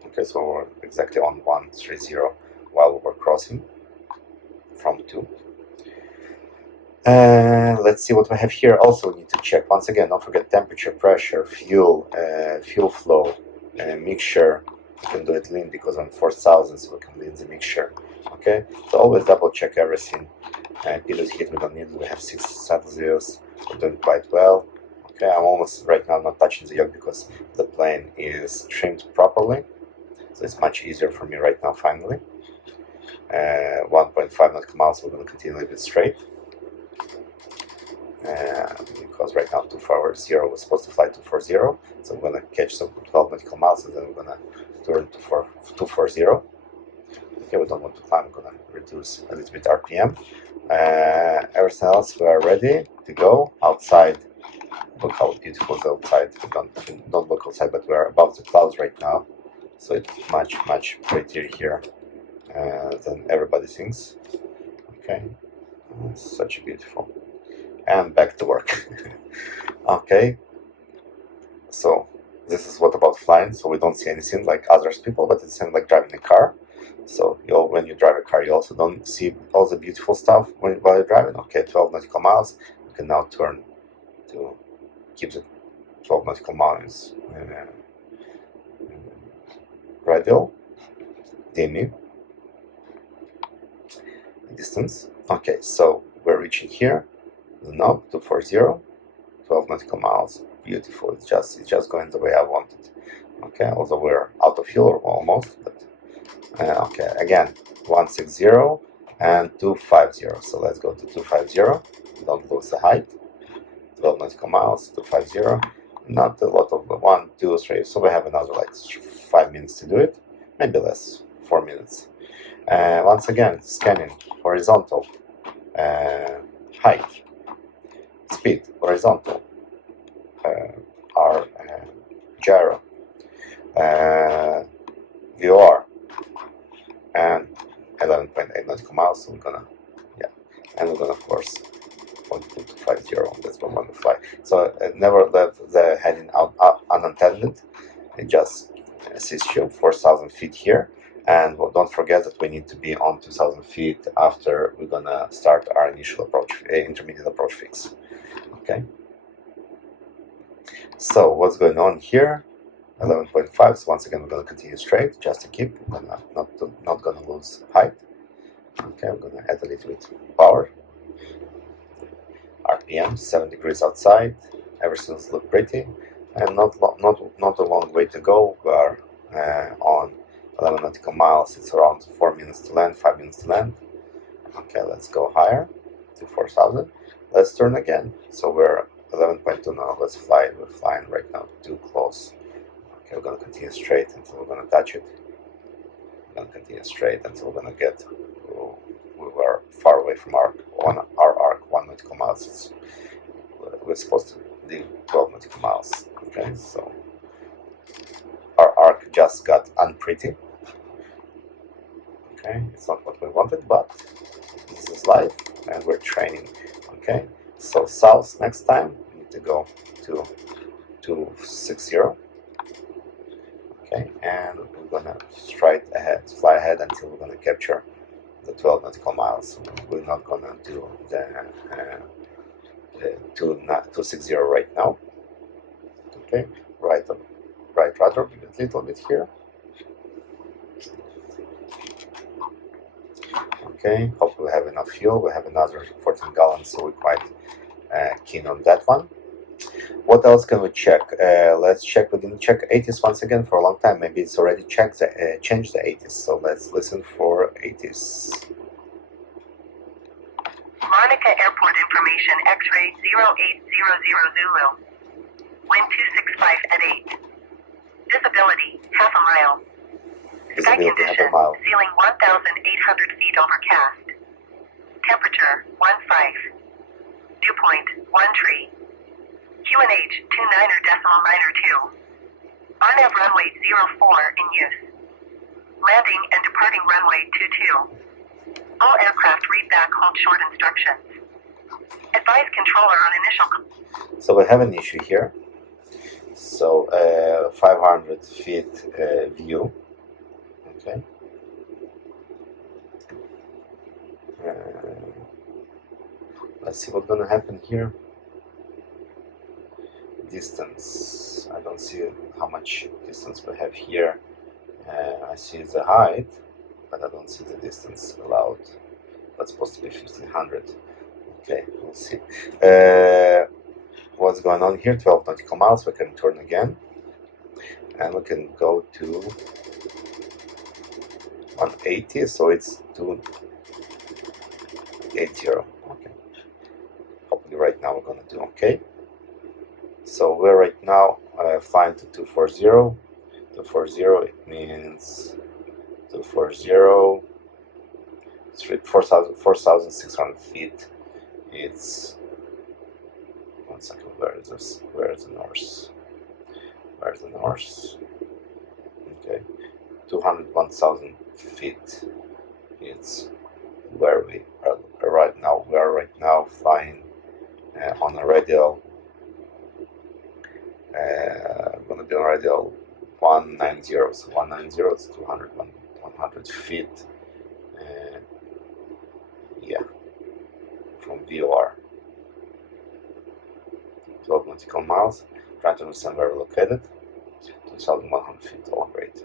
Okay, so we're exactly on 130 while we were crossing from 2. Let's see what we have here. Also, we need to check once again. Don't forget temperature, pressure, fuel, fuel flow, mixture. You can do it lean because I'm 4,000, so we can lean the mixture. Okay, so always double check everything. Pitot heat we don't need. We have 6 Celsius. We're doing quite well. Okay, I'm almost right now not touching the yoke because the plane is trimmed properly. So it's much easier for me right now. Finally, 1.5 nautical miles. We're going to continue a little bit straight. Because right now 240 was supposed to fly 240, so I'm gonna catch some 12 nautical miles, and then we're gonna turn to 240. Okay, we don't want to climb. We're gonna reduce a little bit RPM. Everything else, we are ready to go outside. Look how beautiful it's outside. Don't look outside, but we are above the clouds right now, so it's much prettier here than everybody thinks. Okay, such beautiful. And back to work. Okay, so this is what about flying. So we don't see anything like others people, but it's like driving a car. So when you drive a car, you also don't see all the beautiful stuff while you're driving. Okay, 12 nautical miles. You can now turn to keep the 12 nautical miles radial DME. distance. Okay, so we're reaching here, the knob 240, 12 nautical miles. Beautiful. It's just going the way I want it. Okay, although we're out of fuel almost, but okay, again 160 and 250. So let's go to 250. Don't lose the height. 12 nautical miles, 250. Not a lot of 1, 2, 3. So we have another like 5 minutes to do it, maybe less, 4 minutes. Once again, scanning horizontal, height, speed, horizontal, our gyro, VOR, and 11.8 nautical miles. So we're gonna, and we're gonna of course 1.250. That's what we're gonna fly. So never leave the heading out unattended. It just assists you 4,000 feet here. And don't forget that we need to be on 2,000 feet after we're gonna start our initial approach, intermediate approach fix. Okay. So what's going on here? 11.5. So once again, we're gonna continue straight, just to keep. We're gonna not gonna lose height. Okay, I'm gonna add a little bit power. RPM 7 degrees outside. Everything's look pretty, and not a long way to go. We are on 11 nautical miles. It's around 4 minutes to land, 5 minutes to land. Okay, let's go higher to 4,000. Let's turn again. So we're 11.2 now. Let's fly. We're flying right now too close. Okay, we're gonna continue straight until we're gonna touch it. We're gonna continue straight until we're gonna get. We were far away from our arc, 1 nautical miles. We're supposed to leave 12 nautical miles. Okay, so our arc just got unpretty. Okay, it's not what we wanted, but this is life and we're training. Okay, so south next time we need to go to 260. Okay, and we're gonna fly ahead until we're gonna capture the 12 nautical miles. We're not gonna do the 260 right now. Okay, right rudder a little bit here. Okay, hope we have enough fuel. We have another 14 gallons, so we're quite keen on that one. What else can we check? Let's check. We didn't check 80s once again for a long time. Maybe it's already changed the 80s. So let's listen for 80s. Larnaca Airport information X-ray 0800 Zulu. Wind 265 at 8. Visibility half a mile. Sky Visibility half a condition mile. ceiling 1,800 feet overcast. Temperature 15. Dew point 1 tree. QNH 29.902. RNAV runway 04 in use. Landing and departing runway 22. All aircraft read back hold short instructions. Advise controller on initial. So we have an issue here. So 500 feet view. Okay. Let's see what's gonna happen here. Distance. I don't see how much distance we have here. I see the height, but I don't see the distance allowed. That's supposed to be 1,500. Okay, we'll see. What's going on here? 12 nautical miles. We can turn again, and we can go to 180. So it's 280. Okay. Hopefully, right now we're gonna do okay. So we're right now flying to 240. 240. It means 240. 4,600 feet. It's 1 second. Where is this? Where is the north? Where's the north? Okay, 201,000 feet. It's where we are right now. We are right now flying on a radial. Gonna be on radial 190. So 190 is 100 feet. Yeah, from VOR. 12 nautical miles. Trying to understand where we're located. 2,100 feet. All great.